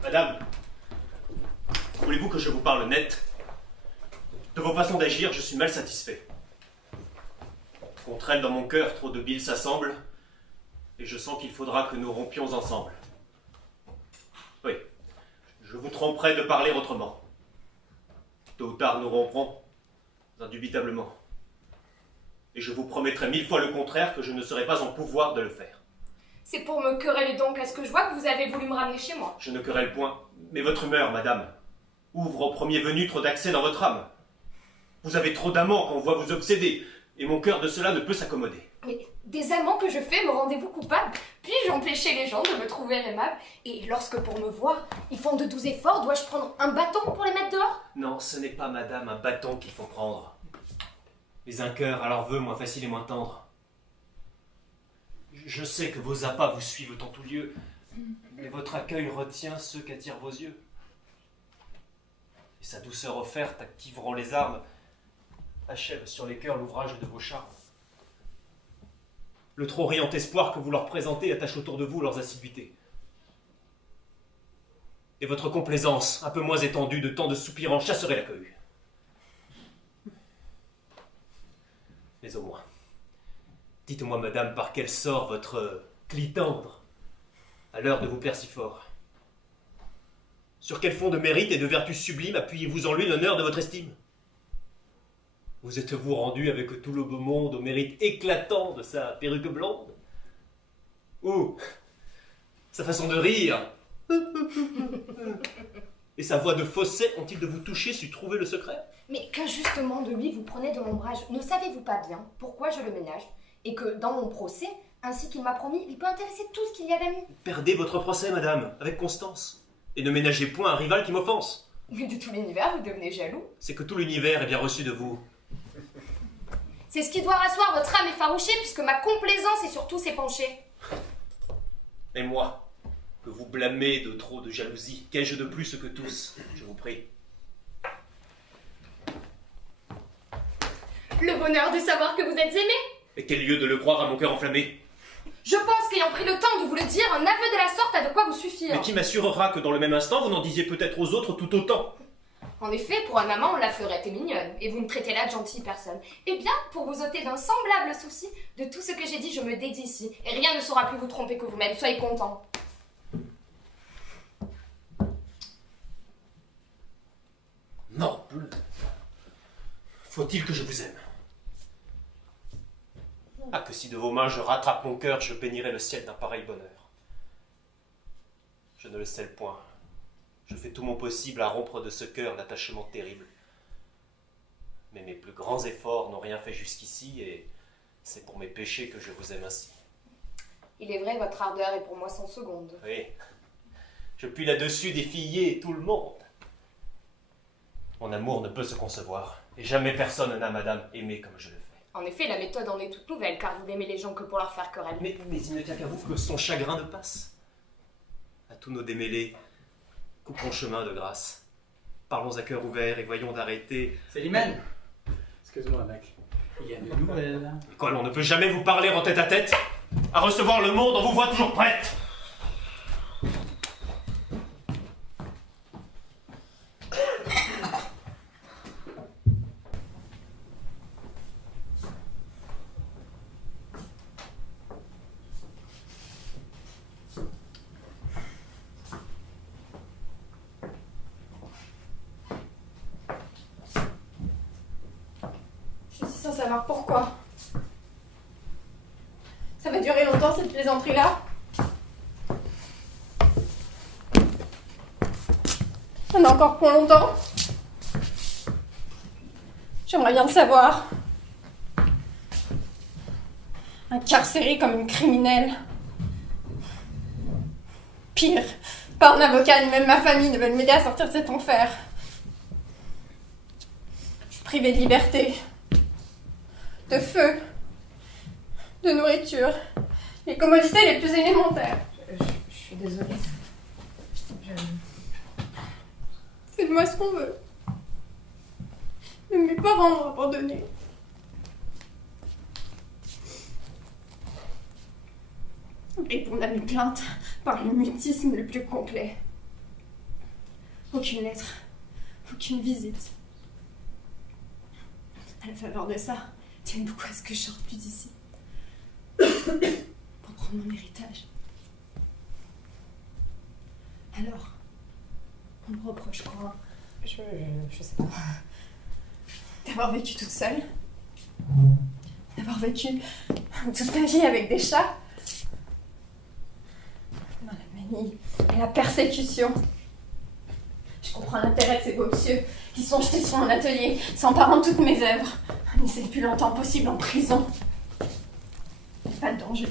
Madame, voulez-vous que je vous parle net? De vos façons d'agir, je suis mal satisfait. Contre elle, dans mon cœur, trop de bile s'assemble, et je sens qu'il faudra que nous rompions ensemble. Oui, je vous tromperai de parler autrement. Tôt ou tard, nous romprons, indubitablement. Et je vous promettrai 1000 fois le contraire que je ne serai pas en pouvoir de le faire. C'est pour me quereller donc à ce que je vois que vous avez voulu me ramener chez moi. Je ne querelle point, mais votre humeur, madame, ouvre au premier venu trop d'accès dans votre âme. Vous avez trop d'amants qu'on voit vous obséder, et mon cœur de cela ne peut s'accommoder. Mais des amants que je fais me rendez-vous coupable? Puis-je empêcher les gens de me trouver aimable? Et lorsque pour me voir, ils font de doux efforts, dois-je prendre un bâton pour les mettre dehors? Non, ce n'est pas, madame, un bâton qu'il faut prendre, mais un cœur à leur vœu moins facile et moins tendre. Je sais que vos appâts vous suivent en tout lieu, mais votre accueil retient ceux qu'attirent vos yeux. Et sa douceur offerte à qui vous rend les armes achève sur les cœurs l'ouvrage de vos charmes. Le trop riant espoir que vous leur présentez attache autour de vous leurs assiduités. Et votre complaisance, un peu moins étendue de tant de soupirants, chasserait la cohue. Mais au moins, dites-moi, madame, par quel sort votre cli tendre a l'heure de vous plaire si fort? Sur quel fond de mérite et de vertu sublime appuyez-vous en lui l'honneur de votre estime? Vous êtes-vous rendu avec tout le beau monde au mérite éclatant de sa perruque blonde? Ou sa façon de rire et sa voix de fausset ont-ils de vous toucher si trouver le secret? Mais qu'injustement de lui vous prenez de l'ombrage, ne savez-vous pas bien pourquoi je le ménage? Et que dans mon procès, ainsi qu'il m'a promis, il peut intéresser tout ce qu'il y a d'amis. Perdez votre procès, madame, avec constance, et ne ménagez point un rival qui m'offense. Mais de tout l'univers, vous devenez jaloux. C'est que tout l'univers est bien reçu de vous. C'est ce qui doit rasseoir votre âme effarouchée, puisque ma complaisance est sur tous ses penchés. Et moi, que vous blâmez de trop de jalousie, qu'ai-je de plus que tous, je vous prie? Le bonheur de savoir que vous êtes aimé. Et quel lieu de le croire à mon cœur enflammé? Je pense qu'ayant pris le temps de vous le dire, un aveu de la sorte a de quoi vous suffire. Mais qui m'assurera que dans le même instant, vous n'en disiez peut-être aux autres tout autant? En effet, pour un amant, la fleurette est mignonne, et vous me traitez là de gentille personne. Eh bien, pour vous ôter d'un semblable souci, de tout ce que j'ai dit, je me dédie ici, et rien ne saura plus vous tromper que vous-même, soyez content. Non, faut-il que je vous aime? Ah, que si de vos mains je rattrape mon cœur, je bénirais le ciel d'un pareil bonheur. Je ne le scelle point. Je fais tout mon possible à rompre de ce cœur l'attachement terrible. Mais mes plus grands efforts n'ont rien fait jusqu'ici, et c'est pour mes péchés que je vous aime ainsi. Il est vrai, votre ardeur est pour moi sans seconde. Oui, je puis là-dessus défier tout le monde. Mon amour ne peut se concevoir, et jamais personne n'a, madame, aimé comme je le fais. En effet, la méthode en est toute nouvelle, car vous n'aimez les gens que pour leur faire querelle. Mais il ne tient qu'à vous que son chagrin de passe. À tous nos démêlés, coupons chemin de grâce. Parlons à cœur ouvert et voyons d'arrêter. Célimène, excuse-moi, mec. Il y a des nouvelles. Quoi, on ne peut jamais vous parler en tête à tête? À recevoir le monde, on vous voit toujours prête. Je suis sans savoir pourquoi. Ça va durer longtemps cette plaisanterie-là? Il y en a encore pour longtemps? J'aimerais bien le savoir. Incarcérée comme une criminelle. Pire, pas un avocat ni même ma famille ne veulent m'aider à sortir de cet enfer. Je suis privée de liberté, de feu, de nourriture, les commodités les plus élémentaires. Je suis désolée. Faites-moi ce qu'on veut. Même mes parents m'ont abandonnée. Et pour la plainte par le mutisme le plus complet. Aucune lettre, aucune visite. À la faveur de ça, tiens beaucoup à ce que je sorte plus d'ici. Pour prendre mon héritage. Alors, on me reproche quoi? Je sais pas. D'avoir vécu toute seule. D'avoir vécu toute ma vie avec des chats. Dans la manie et la persécution. Je comprends l'intérêt de ces beaux messieurs qui sont jetés sur mon atelier, s'emparant de toutes mes œuvres. Mais c'est le plus longtemps possible en prison. Pas de danger.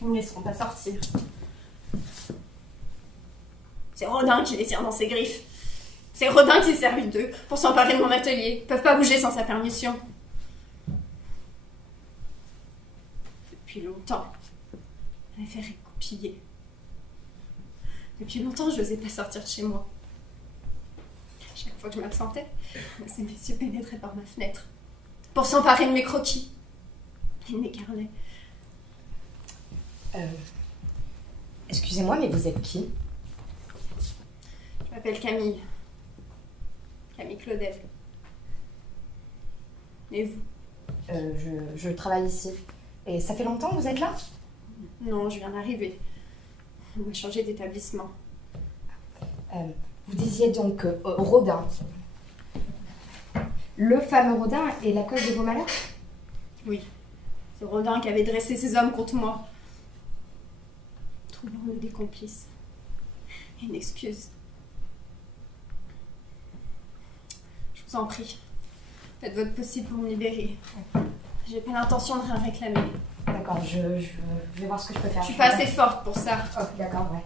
Ils ne me laisseront pas sortir. C'est Rodin qui les tient dans ses griffes. C'est Rodin qui s'est servi d'eux pour s'emparer de mon atelier. Ils peuvent pas bouger sans sa permission. Depuis longtemps, l'affaire est goupillée. Depuis longtemps, je n'osais pas sortir de chez moi. Chaque fois que je m'absentais, ces messieurs pénétraient par ma fenêtre pour s'emparer de mes croquis et de mes carnets. Excusez-moi, mais vous êtes qui? Je m'appelle Camille. Camille Claudel. Et vous? Je travaille ici. Et ça fait longtemps que vous êtes là? Non, je viens d'arriver. On m'a changé d'établissement. Vous disiez donc Rodin. Le fameux Rodin est la cause de vos malheurs? Oui. C'est Rodin qui avait dressé ses hommes contre moi. Trouvons-nous des complices. Une excuse. Je vous en prie. Faites votre possible pour me libérer. J'ai pas l'intention de rien réclamer. D'accord, je vais voir ce que je peux faire. Je suis pas assez forte pour ça. Oh, d'accord, ouais.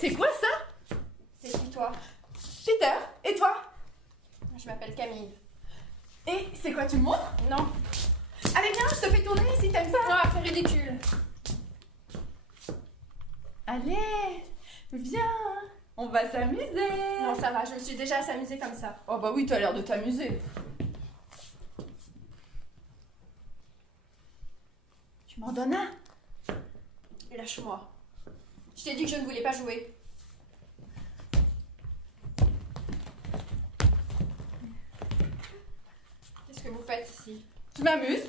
C'est quoi ça? C'est qui toi? Peter, et toi? Je m'appelle Camille. Et c'est quoi, tu me montres? Non. Allez viens, je te fais tourner si t'aimes ça. Non, c'est ridicule. Allez, viens, on va s'amuser. Non, ça va, je me suis déjà assez amusée comme ça. Oh bah oui, t'as l'air de t'amuser. Tu m'en donnes un? Lâche-moi. Je t'ai dit que je ne voulais pas jouer. Qu'est-ce que vous faites ici? Je m'amuse.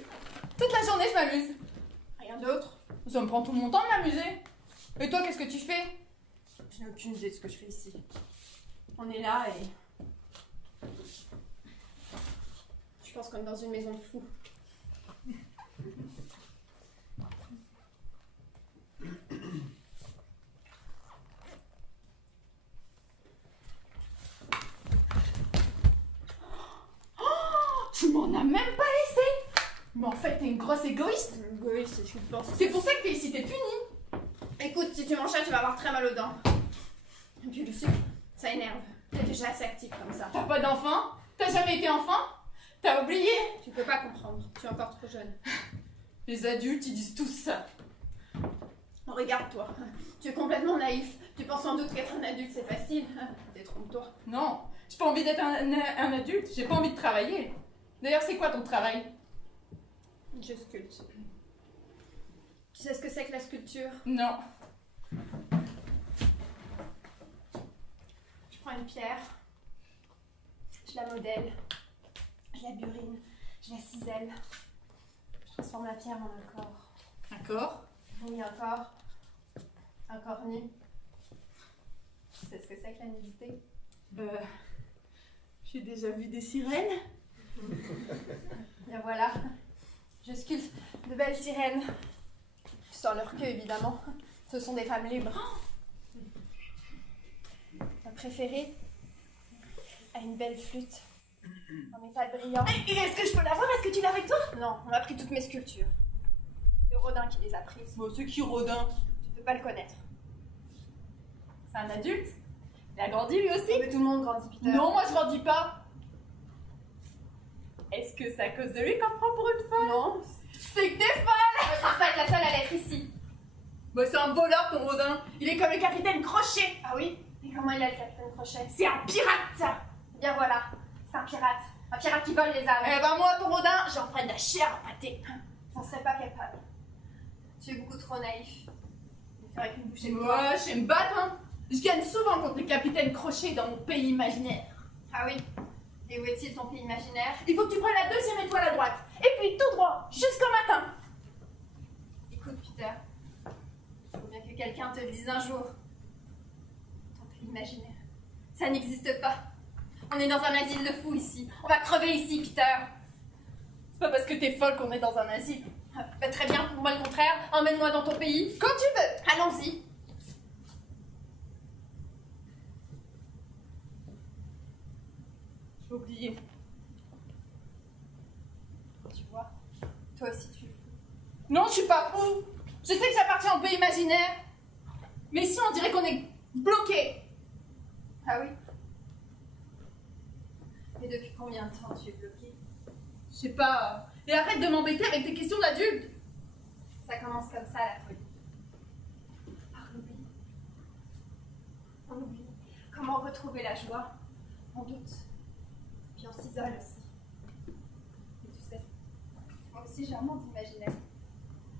Toute la journée, je m'amuse. Rien d'autre? Ça me prend tout mon temps de m'amuser. Et toi, qu'est-ce que tu fais? Je n'ai aucune idée de ce que je fais ici. On est là et... Je pense qu'on est dans une maison de fous. Tu m'en as même pas laissé. Mais en fait, t'es une grosse égoïste. Oui, c'est ce que je pense. C'est pour ça que t'es ici, t'es punie. Écoute, si tu m'enchaînes, tu vas avoir très mal aux dents. Et puis le sucre, ça énerve. T'es déjà assez actif comme ça. T'as pas d'enfant? T'as jamais été enfant? T'as oublié? Tu peux pas comprendre, tu es encore trop jeune. Les adultes, ils disent tous ça. Regarde-toi, tu es complètement naïf. Tu penses sans doute qu'être un adulte c'est facile. Détrompe-toi. Non, j'ai pas envie d'être un adulte, j'ai pas envie de travailler. D'ailleurs, c'est quoi ton travail? Je sculpte. Tu sais ce que c'est que la sculpture? Non. Je prends une pierre, je la modèle, je la burine, je la cisèle, je transforme la pierre en un corps. Un corps? Oui, un corps nu. Tu sais ce que c'est que la nudité? J'ai déjà vu des sirènes. Bien voilà, je sculpte de belles sirènes. Sans leur queue, évidemment. Ce sont des femmes libres. Ma préférée a une belle flûte en métal brillant. Et est-ce que je peux la voir? Est-ce que tu l'as avec toi? Non, on a pris toutes mes sculptures. C'est Rodin qui les a prises. Bon, c'est qui Rodin? Tu peux pas le connaître. C'est un adulte? Il a grandi lui aussi? Mais tout le monde grandit, Peter. Non, moi je grandis pas. Est-ce que c'est à cause de lui qu'on me prend pour une folle? Non. C'est que t'es folle! Je pense pas être la seule à l'être ici. Bah c'est un voleur ton Rodin. Il est comme le capitaine Crochet. Ah oui? Et comment il a le capitaine Crochet? C'est un pirate. Bien voilà, c'est un pirate. Un pirate qui vole les âmes. Eh ben moi ton Rodin, j'en ferai de la chair à pâté. J'en serais pas capable. Tu es beaucoup trop naïf. Il ferait qu'une bouchée de toi. Moi, je sais me battre, hein. Je gagne souvent contre les capitaines Crochet dans mon pays imaginaire. Ah oui? Et où est-il ton pays imaginaire? Il faut que tu prennes la deuxième étoile à droite. Et puis tout droit, jusqu'au matin. Écoute, Peter. Il faut bien que quelqu'un te le dise un jour. Ton pays imaginaire. Ça n'existe pas. On est dans un asile de fous ici. On va crever ici, Peter. C'est pas parce que t'es folle qu'on est dans un asile. Bah, très bien, pour moi le contraire. Emmène-moi dans ton pays. Quand tu veux. Allons-y. J'ai oublié. Tu vois, toi aussi tu es fou. Non, je suis pas fou. Je sais que j'appartiens au pays imaginaire. Mais ici, on dirait qu'on est bloqué. Ah oui? Et depuis combien de temps tu es bloqué? Je sais pas. Et arrête de m'embêter avec tes questions d'adulte. Ça commence comme ça, la folie. Par l'oubli. On oublie. Comment retrouver la joie? On doute. Puis on s'isole aussi. Et tu sais, moi aussi j'ai un monde imaginaire.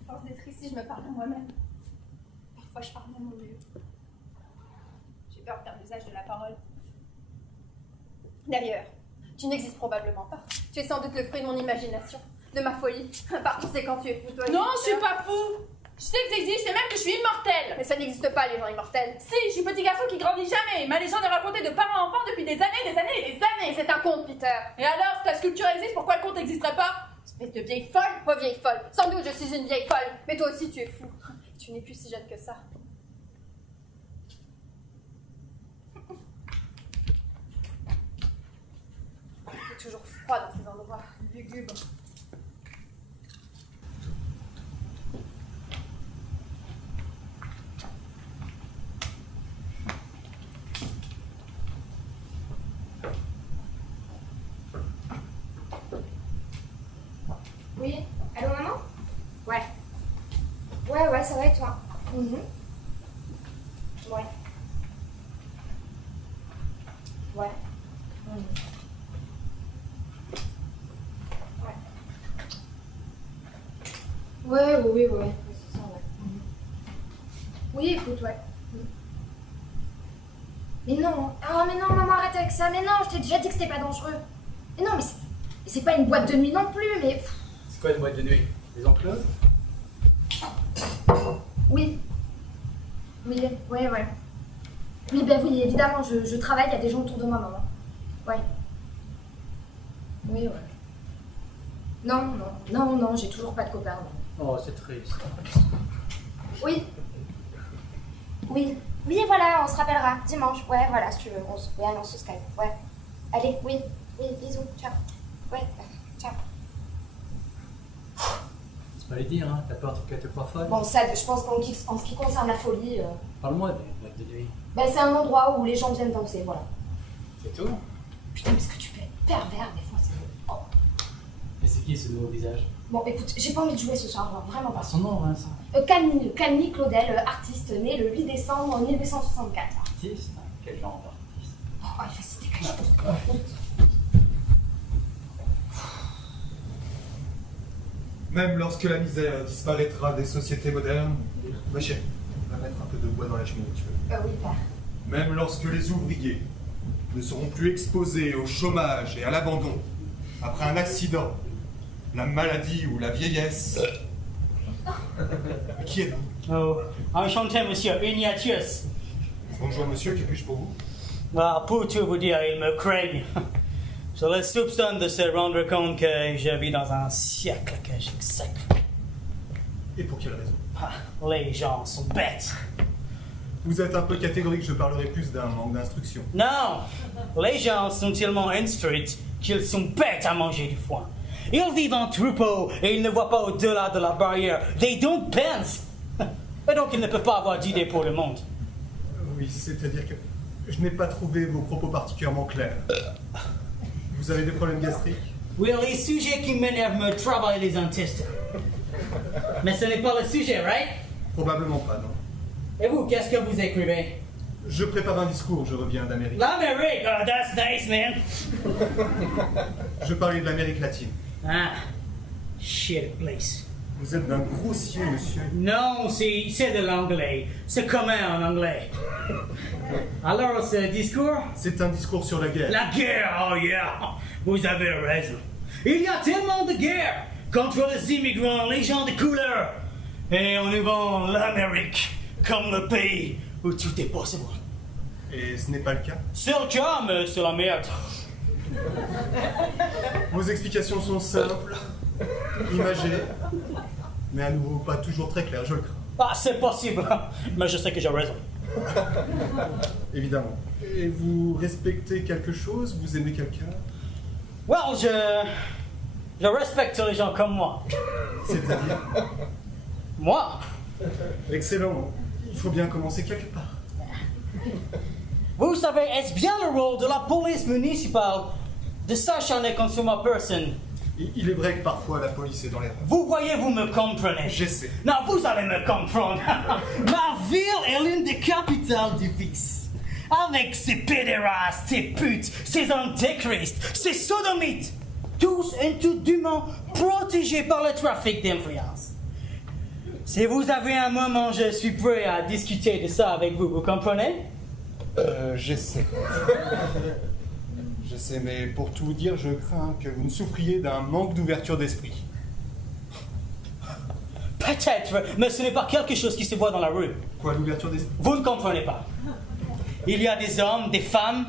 À force d'être ici, je me parle à moi-même. Parfois je parle même au mieux. J'ai peur de perdre l'usage de la parole. D'ailleurs, tu n'existes probablement pas. Tu es sans doute le fruit de mon imagination, de ma folie. Par conséquent, tu es fou, toi. Non, je suis pas fou. Je sais que j'existe, je sais même que je suis immortelle. Mais ça n'existe pas, les gens immortels. Si, je suis petit garçon qui grandit jamais. Ma légende est racontée de parents à enfants depuis des années, des années et des années. C'est un conte, Peter. Et alors, si ta sculpture existe, pourquoi le conte n'existerait pas? Espèce de vieille folle. Oh, vieille folle. Sans doute, je suis une vieille folle. Mais toi aussi, tu es fou. Tu n'es plus si jeune que ça. Il est toujours froid dans ces endroits lugubres. Oui. Allô, maman? Ouais. Ouais, ça va et toi? Ouais. Ouais. Ouais. Oui, c'est ça, ouais. Oui, écoute, ouais. Mais non. Ah, mais non, maman, arrête avec ça. Mais non, je t'ai déjà dit que c'était pas dangereux. Mais non, mais c'est pas une boîte de nuit non plus, mais... C'est quoi une boîte de nuit? Les enclos? Oui. Oui, ouais. Oui, ben oui, évidemment, je travaille, il y a des gens autour de moi, maman. Ouais. Oui, ouais. Non, j'ai toujours pas de copain. Non. Oh, c'est triste. Oui, voilà, on se rappellera. Dimanche, ouais, voilà, si tu veux. On se Skype, ouais. Allez, oui, bisous, ciao. Ouais, ciao. C'est pas les dire, hein. T'as peur qu'elle te croie folle? Bon, ça, je pense qu'en ce qui concerne la folie, Parle-moi des boîtes de nuit. ben, c'est un endroit où les gens viennent danser, voilà. C'est tout? Putain, mais est-ce que tu peux être pervers des fois, c'est... Oh. Et c'est qui ce nouveau visage? Bon, écoute, j'ai pas envie de jouer ce soir, genre, vraiment Pas pas. son nom, Vincent. Camille Claudel, artiste, né le 8 décembre 1964. Artiste? Quel genre d'artiste? Oh, il fait citer quelque chose. Même lorsque la misère disparaîtra des sociétés modernes, ma chérie, on va mettre un peu de bois dans la cheminée, tu veux. Oui, père. Même lorsque les ouvriers ne seront plus exposés au chômage et à l'abandon, après un accident, la maladie ou la vieillesse. Qui êtes-vous? Oh, enchanté, monsieur Ignatius. Bonjour monsieur, que puis-je pour vous? Ah, pour tout vous dire, ils me craignent. Je les soupçonne de se rendre compte que je vis dans un siècle que j'exècre. Et pour quelle raison? Ah, les gens sont bêtes. Vous êtes un peu catégorique, je parlerai plus d'un manque d'instruction. Non, les gens sont tellement instruits qu'ils sont bêtes à manger du foin. Ils vivent en troupeau et ils ne voient pas au-delà de la barrière. They don't pense. Et donc ils ne peuvent pas avoir d'idée pour le monde. Oui, c'est-à-dire que je n'ai pas trouvé vos propos particulièrement clairs. Vous avez des problèmes gastriques? Oui, les sujets qui m'énervent me travaillent les intestins. Mais ce n'est pas le sujet, right? Probablement pas, non. Et vous, qu'est-ce que vous écrivez? Je prépare un discours, je reviens d'Amérique. L'Amérique, oh, that's nice, man. Je parlais de l'Amérique latine. Ah, shit place. Vous êtes d'un grossier, monsieur. Non, c'est de l'anglais. C'est commun en anglais. Alors, ce discours? C'est un discours sur la guerre. La guerre, oh yeah. Vous avez raison. Il y a tellement de guerres contre les immigrants, les gens de couleur. Et on nous vend l'Amérique comme le pays où tout est possible. Et ce n'est pas le cas. C'est le cas, mais c'est la merde. Vos explications sont simples, imagées, mais à nouveau pas toujours très claires, je le crains. Ah, c'est possible, mais je sais que j'ai raison. Évidemment. Et vous respectez quelque chose? Vous aimez quelqu'un? Well, je respecte les gens comme moi. C'est-à-dire? Moi? Excellent. Il faut bien commencer quelque part. Vous savez, est-ce bien le rôle de la police municipale de s'acharner contre ma personne? Il est vrai que parfois la police est dans l'erreur. Vous voyez, vous me comprenez. J'essaie. Non, vous allez me comprendre. Ma ville est l'une des capitales du vice. Avec ses pédérastes, ses putes, ses antéchrists, ses sodomites. Tous et toutes dûment protégés par le trafic d'influence. Si vous avez un moment, je suis prêt à discuter de ça avec vous, vous comprenez? J'essaie. J'essaie, mais pour tout vous dire, je crains que vous ne souffriez d'un manque d'ouverture d'esprit. Peut-être, mais ce n'est pas quelque chose qui se voit dans la rue. Quoi, l'ouverture d'esprit? Vous ne comprenez pas. Il y a des hommes, des femmes,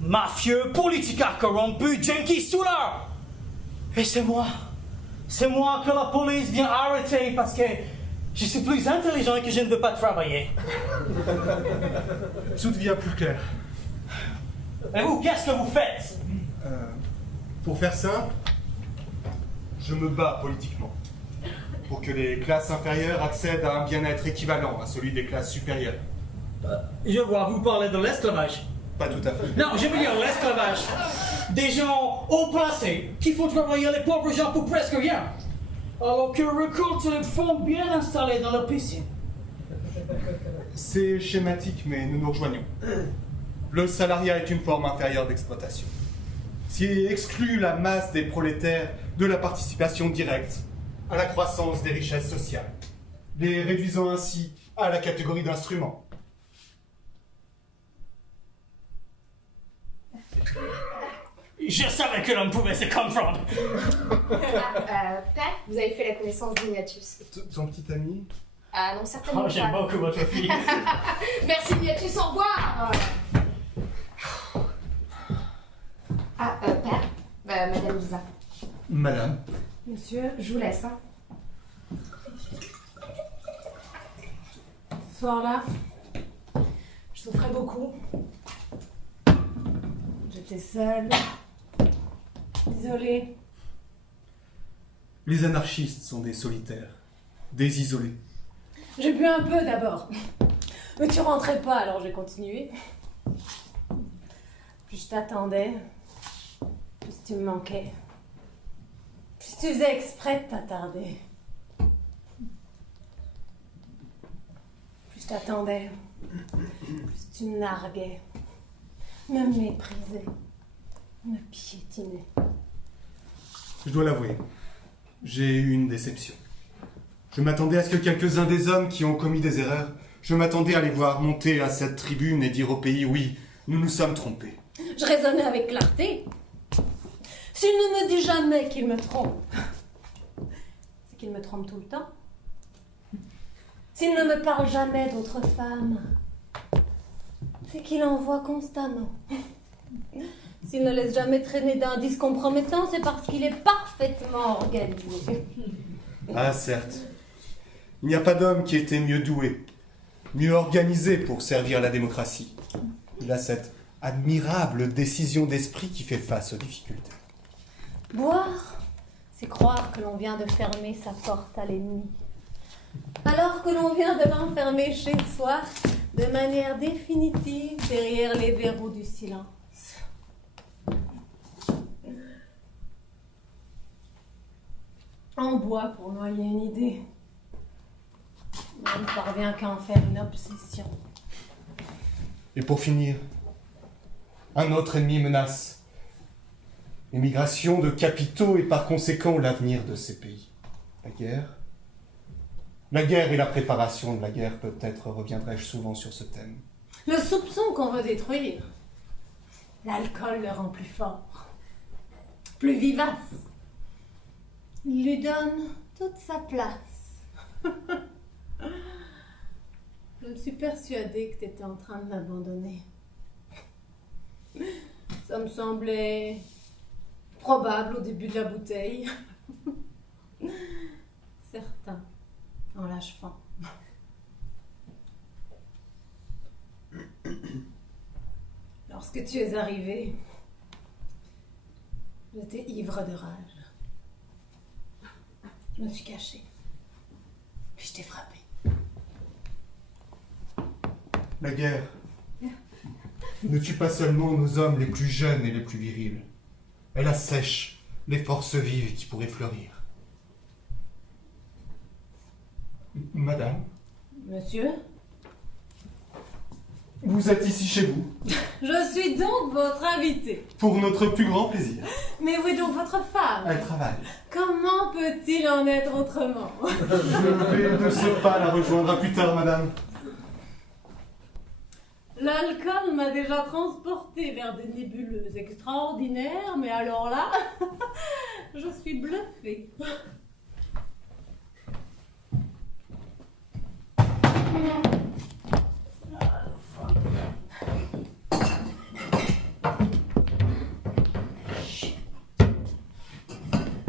mafieux, politiciens corrompus, junkies, saoulards. Et c'est moi que la police vient arrêter parce que je suis plus intelligent et que je ne veux pas travailler. Tout devient plus clair. Et vous, qu'est-ce que vous faites? Pour faire simple, je me bats politiquement. Pour que les classes inférieures accèdent à un bien-être équivalent à celui des classes supérieures. Je vois, vous parlez de l'esclavage. Pas tout à fait. Non, je veux dire l'esclavage. Des gens haut placés qui font travailler les pauvres gens pour presque rien. Alors que recrutent les femmes bien installées dans leur piscine. C'est schématique, mais nous nous rejoignons. Le salariat est une forme inférieure d'exploitation. S'il exclut la masse des prolétaires de la participation directe à la croissance des richesses sociales, les réduisant ainsi à la catégorie d'instruments. Je savais que l'on pouvait se comprendre. Père, vous avez fait la connaissance d'Ignatius. Ton petit ami? Ah non, certainement Oh, j'aime pas. beaucoup votre fille. Merci Ignatius, au revoir. Père, Madame Lisa. Madame. Monsieur, je vous laisse. Hein. Ce soir-là, je souffrais beaucoup. J'étais seule, isolée. Les anarchistes sont des solitaires, des isolés. J'ai bu un peu d'abord. Mais tu rentrais pas, alors j'ai continué. Plus je t'attendais, plus tu me manquais. Plus tu faisais exprès de t'attarder. Plus je t'attendais, plus tu me narguais, me méprisais, me piétinais. Je dois l'avouer, J'ai eu une déception. Je m'attendais à ce que quelques-uns des hommes qui ont commis des erreurs, je m'attendais à les voir monter à cette tribune et dire au pays, oui, nous nous sommes trompés. Je raisonnais avec clarté. S'il ne me dit jamais qu'il me trompe, c'est qu'il me trompe tout le temps. S'il ne me parle jamais d'autres femmes, c'est qu'il en voit constamment. S'il ne laisse jamais traîner d'indices compromettants, c'est parce qu'il est parfaitement organisé. Ah, certes. Il n'y a pas d'homme qui était mieux doué, mieux organisé pour servir la démocratie. Il a cette admirable décision d'esprit qui fait face aux difficultés. Boire, c'est croire que l'on vient de fermer sa porte à l'ennemi, alors que l'on vient de l'enfermer chez soi de manière définitive derrière les verrous du silence. On boit pour noyer une idée. On ne parvient qu'à en faire une obsession. Et pour finir, un autre ennemi menace. L'émigration de capitaux et par conséquent l'avenir de ces pays. La guerre. La guerre et la préparation de la guerre, peut-être reviendrai-je souvent sur ce thème. Le soupçon qu'on veut détruire, l'alcool le rend plus fort, plus vivace. Il lui donne toute sa place. Je me suis persuadée que tu étais en train de m'abandonner. Ça me semblait probable au début de la bouteille. Certain, en l'achevant. Lorsque tu es arrivé, j'étais ivre de rage. Je me suis cachée. Puis je t'ai frappé. La guerre ne tue pas seulement nos hommes les plus jeunes et les plus virils. Elle assèche les forces vives qui pourraient fleurir. Madame, Monsieur, vous êtes ici chez vous, je suis donc votre invité. pour notre plus grand plaisir. Mais où est donc votre femme? Elle travaille. Comment peut-il en être autrement? Je vais de ce pas la rejoindre à plus tard, madame. L'alcool m'a déjà transporté vers des nébuleuses extraordinaires, mais alors là, je suis bluffée.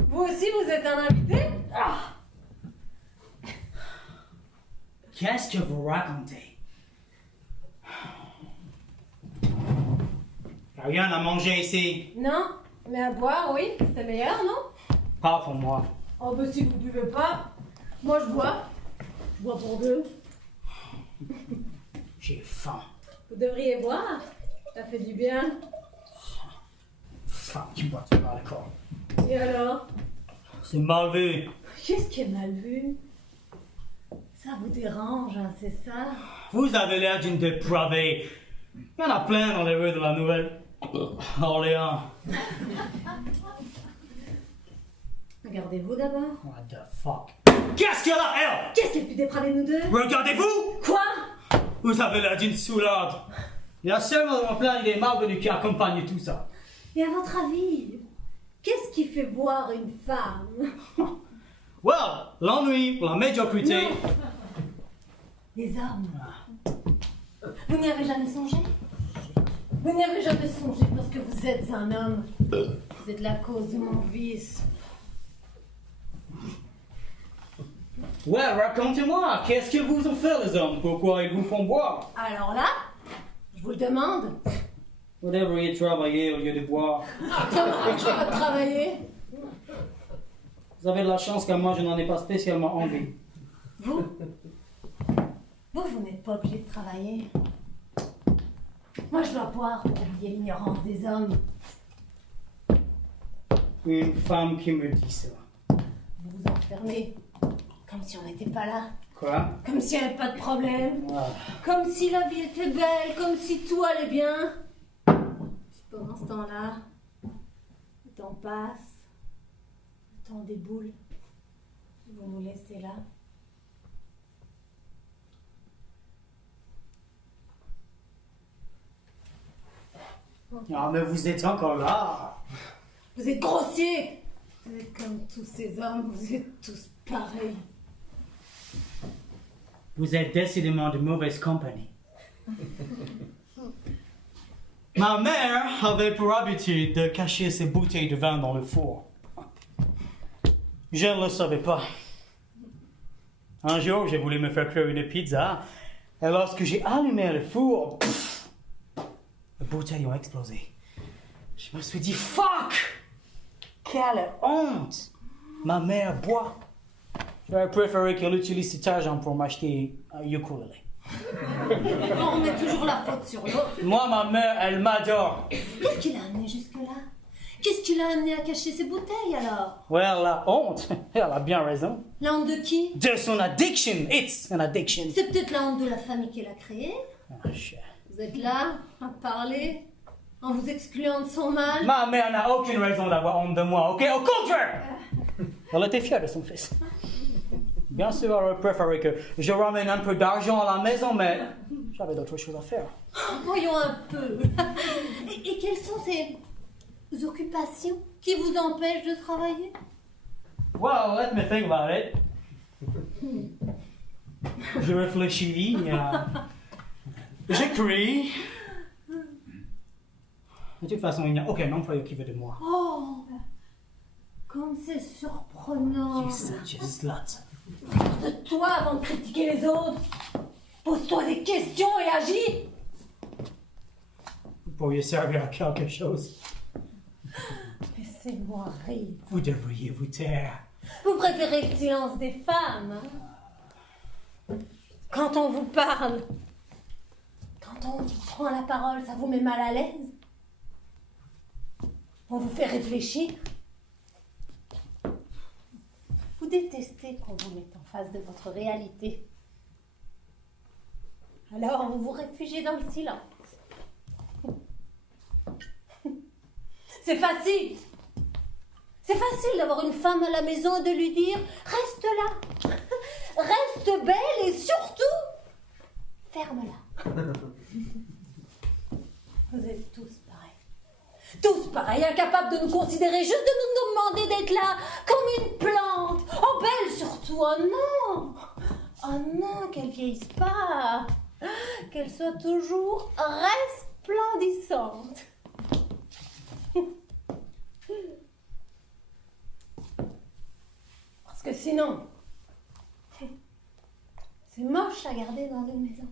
Vous aussi, vous êtes un invité? Qu'est-ce que vous racontez? Y a rien à manger ici. Non, mais à boire, oui, c'est meilleur, non? Pas pour moi. Oh, bah si vous buvez pas, moi je bois. Je bois pour deux. J'ai faim. Vous devriez boire, ça fait du bien. Faim qui boit pas l'alcool. Et alors? C'est mal vu. Qu'est-ce qui est mal vu? Ça vous dérange, hein, c'est ça? Vous avez l'air d'une dépravée. Il y en a plein dans les rues de la Nouvelle-Orléans. Regardez-vous d'abord. What the fuck? Qu'est-ce qu'il y a là, elle? Qu'est-ce qui est le plus dépravé de nous deux? Regardez-vous! Quoi? Vous avez l'air d'une soulade. Il y a seulement dans plein des marvenus qui accompagnent tout ça. Et à votre avis, qu'est-ce qui fait boire une femme? Well, l'ennui, la médiocrité. Non. Les hommes. Vous n'y avez jamais songé? Vous n'y avez jamais songé parce que vous êtes un homme. Vous êtes la cause de mon vice. Ouais, racontez-moi, qu'est-ce qu'ils vous ont fait les hommes? Pourquoi ils vous font boire? Alors là, je vous le demande. Vous devriez travailler au lieu de boire. Ça m'arrange pas de travailler. Vous avez de la chance que moi je n'en ai pas spécialement envie. Vous n'êtes pas obligé de travailler. Moi, je dois boire pour oublier l'ignorance des hommes. Une femme qui me dit ça. Vous vous enfermez, comme si on n'était pas là. Quoi? Comme s'il n'y avait pas de problème. Ah. Comme si la vie était belle, comme si tout allait bien. Puis pendant ce temps-là, le temps passe, le temps déboule. Vous nous laissez là. Ah, mais vous êtes encore là. Vous êtes grossiers. Vous êtes comme tous ces hommes, vous êtes tous pareils. Vous êtes décidément de mauvaise compagnie. Ma mère avait pour habitude de cacher ses bouteilles de vin dans le four. Je ne le savais pas. Un jour, j'ai voulu me faire cuire une pizza, et lorsque j'ai allumé le four, les bouteilles ont explosé. Je me suis dit, fuck! Quelle honte! Ma mère boit. J'aurais préféré qu'elle utilise cet argent pour m'acheter un ukulélé. On met toujours la faute sur l'autre. Moi, ma mère, elle m'adore. Qu'est-ce qui l'a amené jusque-là? Qu'est-ce qui l'a amené à cacher ses bouteilles alors? Well, la honte, elle a bien raison. La honte de qui? De son addiction. It's an addiction. C'est peut-être la honte de la famille qu'elle a créée. Ah, shit. Vous êtes là, à parler, en vous excluant de son mal. Ma mère n'a aucune raison d'avoir honte de moi, ok? Au contraire! Elle était fière de son fils. Bien sûr, elle aurait préféré que je ramène un peu d'argent à la maison, mais j'avais d'autres choses à faire. Voyons un peu. Et quelles sont ces occupations qui vous empêchent de travailler? Well, let me think about it. Je réfléchis. J'écris. De toute façon, il n'y a aucun employé qui veut de moi. Oh, comme c'est surprenant. Just slut. De toi avant de critiquer les autres. Pose-toi des questions et agis. Vous pourriez servir à quelque chose. Laissez-moi rire. Vous devriez vous taire. Vous préférez le silence des femmes, hein? Quand on vous parle, quand on prend la parole, ça vous met mal à l'aise? On vous fait réfléchir? Vous détestez qu'on vous mette en face de votre réalité. Alors vous vous réfugiez dans le silence. C'est facile. C'est facile d'avoir une femme à la maison et de lui dire « Reste là, reste belle et surtout, ferme-la. » Vous êtes tous pareils. Tous pareils, incapables de nous considérer, juste de nous demander d'être là, comme une plante. Oh, belle surtout, oh non. Oh non, qu'elle vieillisse pas. Qu'elle soit toujours resplendissante. Parce que sinon, c'est moche à garder dans une maison.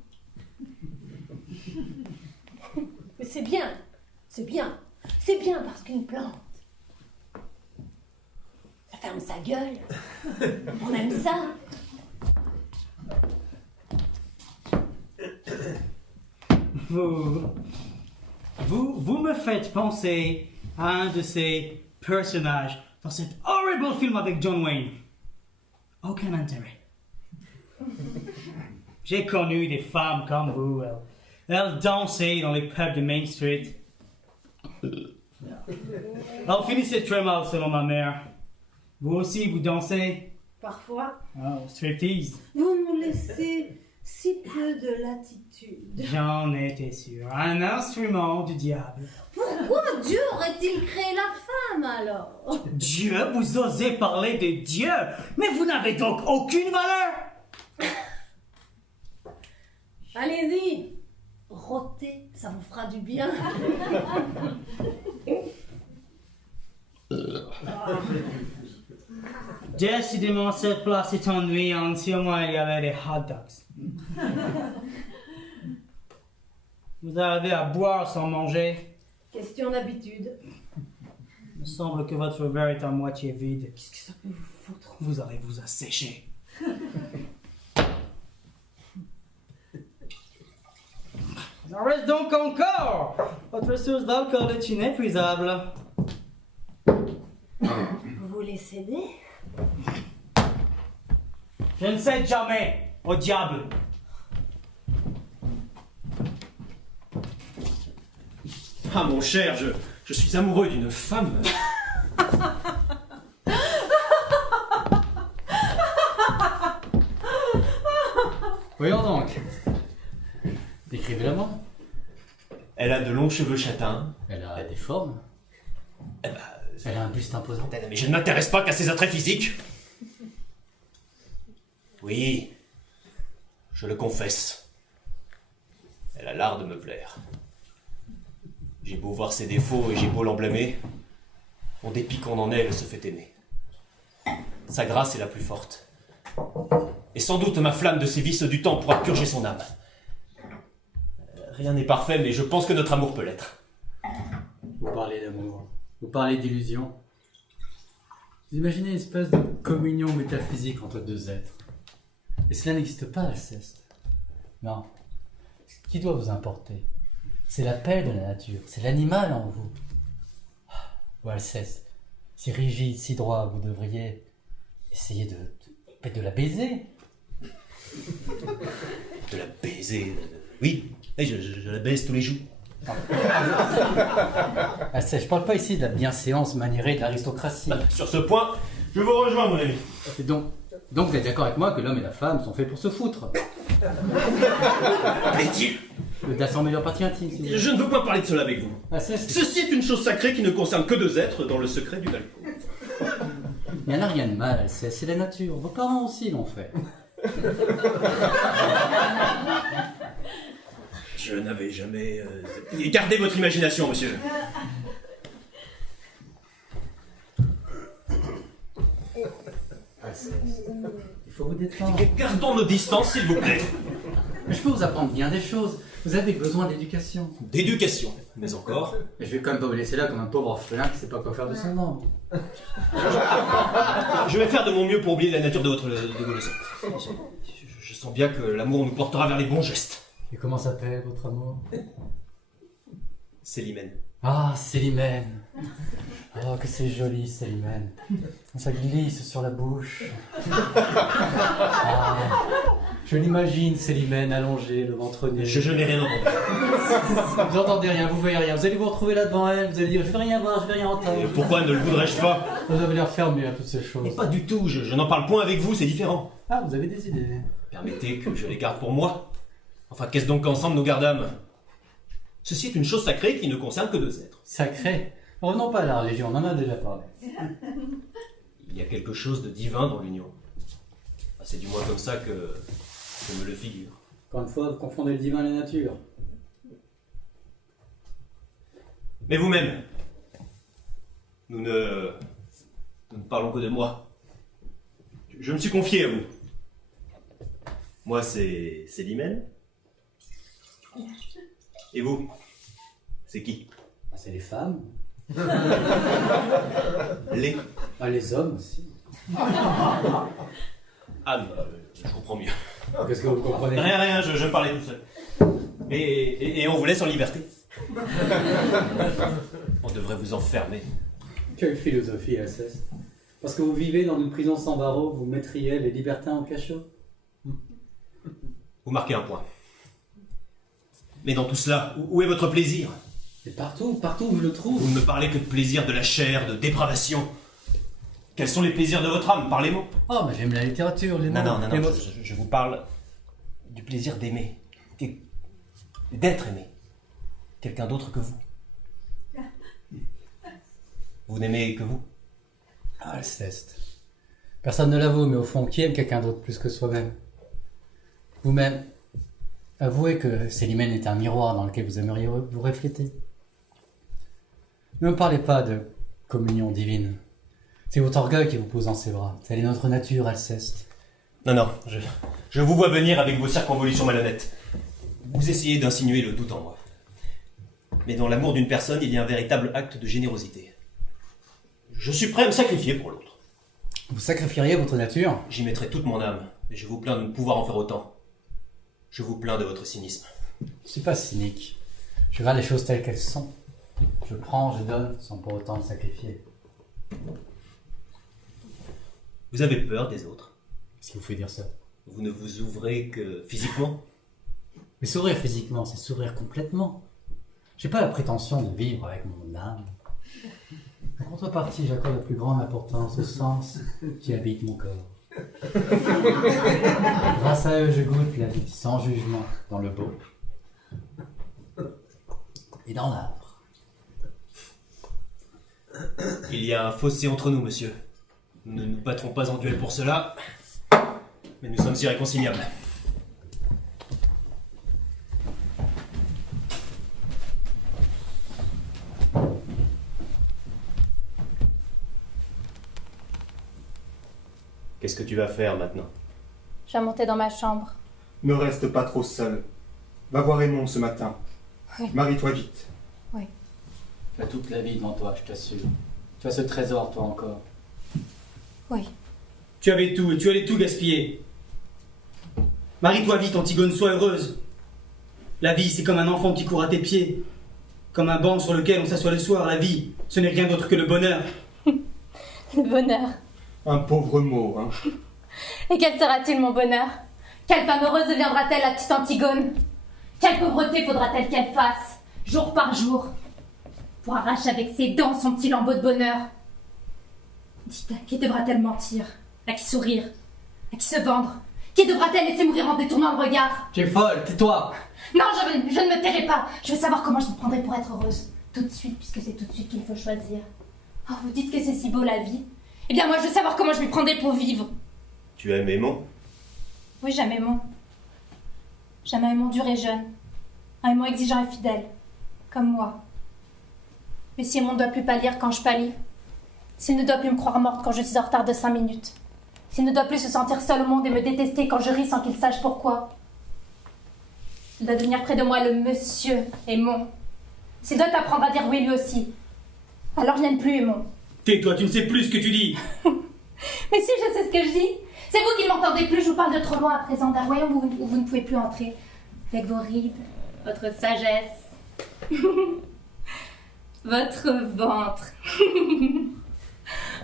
Mais c'est bien, c'est bien. C'est bien parce qu'une plante, ça ferme sa gueule. On aime ça. Vous me faites penser à un de ces personnages dans cet horrible film avec John Wayne. Aucun intérêt. J'ai connu des femmes comme vous. Elles dansaient dans les pubs de Main Street. Elles finissaient très mal selon ma mère. Vous aussi, vous dansez? Parfois. Oh, striptease. Vous nous laissez si peu de latitude. J'en étais sûr. Un instrument du diable. Pourquoi Dieu aurait-il créé la femme alors? Dieu, vous osez parler de Dieu, mais vous n'avez donc aucune valeur. Allez-y, rôtez, ça vous fera du bien. Décidément, cette place est ennuyante. Si au moins il y avait des hot dogs. Vous arrivez à boire sans manger? Question d'habitude. Il me semble que votre verre est à moitié vide. Qu'est-ce que ça peut vous foutre? Vous allez vous assécher. Il en reste donc encore. Votre source d'alcool est inépuisable. Vous voulez céder? Je ne cède jamais au diable. Ah mon cher, je suis amoureux d'une femme. Voyons donc. Décrivez-la-moi. Elle a de longs cheveux châtains. Elle a des formes. Elle a un buste imposant. Mais je ne m'intéresse pas qu'à ses attraits physiques. Oui, je le confesse. Elle a l'art de me plaire. J'ai beau voir ses défauts et j'ai beau l'emblâmer, en dépit qu'on en est, elle se fait aimer. Sa grâce est la plus forte. Et sans doute ma flamme de ses vices du temps pourra purger son âme. Rien n'est parfait, mais je pense que notre amour peut l'être. Vous parlez d'amour. Vous parlez d'illusion. Vous imaginez une espèce de communion métaphysique entre deux êtres. Et cela n'existe pas, Alceste. Non. Ce qui doit vous importer, c'est la paix de la nature. C'est l'animal en vous. Ou Alceste, si rigide, si droit, vous devriez essayer de la baiser. De la baiser. Oui, je la baise tous les jours. Alceste, je parle pas ici de la bienséance maniérée de l'aristocratie. Sur ce point, je vous rejoins, mon ami. Et donc vous êtes d'accord avec moi que l'homme et la femme sont faits pour se foutre. Est-il De la meilleure partie intime, si vous voulez. Je ne veux pas parler de cela avec vous. Alceste, Ceci est une chose sacrée qui ne concerne que deux êtres dans le secret du balcon. il n'y en a rien de mal, Alceste, c'est la nature. Vos parents aussi l'ont fait. Je n'avais jamais... Gardez votre imagination, monsieur. Alceste, il faut vous détendre. Gardons nos distances, s'il vous plaît. Mais je peux vous apprendre bien des choses. Vous avez besoin d'éducation. D'éducation, mais encore. Mais je vais quand même pas vous laisser là comme un pauvre orphelin qui sait pas quoi faire de son âme. Je vais faire de mon mieux pour oublier la nature de votre leçon. Je sens bien que l'amour nous portera vers les bons gestes. Et comment s'appelle votre amour? Célimène. Ah, Célimène. Oh, que c'est joli, Célimène. Ça glisse sur la bouche. Ah, je l'imagine, Célimène, allongée, le ventre nu. Je n'ai rien entendu. Vous n'entendez rien, vous voyez rien. Vous allez vous retrouver là devant elle, vous allez dire, je vais rien voir, je vais rien entendre. Pourquoi ne le voudrais-je pas? Vous avez l'air fermé à toutes ces choses. Mais pas du tout, je n'en parle point avec vous, c'est différent. Ah, vous avez des idées. Permettez que je les garde pour moi. Enfin, qu'est-ce donc qu'ensemble nous gardâmes? Ceci est une chose sacrée qui ne concerne que deux êtres. Sacré. Revenons pas à la religion, on en a déjà parlé. Il y a quelque chose de divin dans l'union. C'est du moins comme ça que je me le figure. Encore une fois, vous confondez le divin et la nature. Mais vous-même, nous ne parlons que de moi. Je me suis confié à vous. Moi, c'est Célimène. Et vous, c'est qui? C'est les femmes. Les. Ah, les hommes aussi. Ah, mais je comprends mieux. Qu'est-ce que vous comprenez? Rien, je parlais tout seul. Et on vous laisse en liberté. On devrait vous enfermer. Quelle philosophie, Alceste. Parce que vous vivez dans une prison sans barreaux, vous mettriez les libertins en cachot? Vous marquez un point. Mais dans tout cela, où est votre plaisir? Et partout où je le trouve. Vous ne me parlez que de plaisir de la chair, de dépravation. Quels sont les plaisirs de votre âme? Parlez-moi. Oh, mais j'aime la littérature, les mots. Non, les mots. je vous parle du plaisir d'aimer. D'être aimé. Quelqu'un d'autre que vous. Vous n'aimez que vous. Ah, Alceste. Personne ne l'avoue, mais au fond, qui aime quelqu'un d'autre plus que soi-même? Vous-même, avouez que Célimène est un miroir dans lequel vous aimeriez vous refléter. Ne me parlez pas de communion divine. C'est votre orgueil qui vous pose dans ses bras. Telle est notre nature, Alceste. Non, je vous vois venir avec vos circonvolutions malhonnêtes. Vous essayez d'insinuer le doute en moi. Mais dans l'amour d'une personne, il y a un véritable acte de générosité. Je suis prêt à me sacrifier pour l'autre. Vous sacrifieriez votre nature? J'y mettrai toute mon âme, et je vous plains de ne pouvoir en faire autant. Je vous plains de votre cynisme. Je ne suis pas cynique. Je regarde les choses telles qu'elles sont. Je prends, je donne, sans pour autant me sacrifier. Vous avez peur des autres? Qu'est-ce qui vous fait dire ça? Vous ne vous ouvrez que physiquement? Mais s'ouvrir physiquement, c'est s'ouvrir complètement. J'ai pas la prétention de vivre avec mon âme. En contrepartie, j'accorde la plus grande importance au sens qui habite mon corps. Grâce à eux, je goûte la vie sans jugement dans le beau et dans l'âpre. Il y a un fossé entre nous, monsieur. Nous ne nous battrons pas en duel pour cela, mais nous sommes irréconciliables. Qu'est-ce que tu vas faire maintenant? Je vais monter dans ma chambre. Ne reste pas trop seul. Va voir Raymond ce matin. Oui. Marie-toi vite. Tu as toute la vie devant toi, je t'assure. Tu as ce trésor, toi encore. Oui. Tu avais tout et tu allais tout gaspiller. Marie-toi vite, Antigone, sois heureuse. La vie, c'est comme un enfant qui court à tes pieds. Comme un banc sur lequel on s'assoit le soir. La vie, ce n'est rien d'autre que le bonheur. Le bonheur. Un pauvre mot, hein. Et quel sera-t-il mon bonheur? Quelle femme heureuse deviendra-t-elle la petite Antigone? Quelle pauvreté faudra-t-elle qu'elle fasse, jour par jour, pour arracher avec ses dents son petit lambeau de bonheur? Dites, à qui devra-t-elle mentir? À qui sourire? À qui se vendre? Qui devra-t-elle laisser mourir en détournant le regard? Tu es folle, tais-toi! Non, je ne me tairai pas. Je veux savoir comment je me prendrai pour être heureuse. Tout de suite, puisque c'est tout de suite qu'il faut choisir. Oh, vous dites que c'est si beau la vie. Eh bien, moi, je veux savoir comment je m'y prendrai pour vivre. Tu aimes Aimon? Oui, j'aime Aimon. J'aime un Aimon dur et jeune. Un Aimon exigeant et fidèle. Comme moi. Mais si Aimon ne doit plus pâlir quand je pâlis, s'il ne doit plus me croire morte quand je suis en retard de 5 minutes, s'il ne doit plus se sentir seul au monde et me détester quand je ris sans qu'il sache pourquoi, s'il doit devenir près de moi le monsieur Aimon, s'il doit apprendre à dire oui lui aussi, alors je n'aime plus Aimon. Tais-toi, tu ne sais plus ce que tu dis. Mais si, je sais ce que je dis. C'est vous qui ne m'entendez plus, je vous parle de trop loin à présent, d'un royaume où vous ne pouvez plus entrer. Avec vos rides, votre sagesse, votre ventre.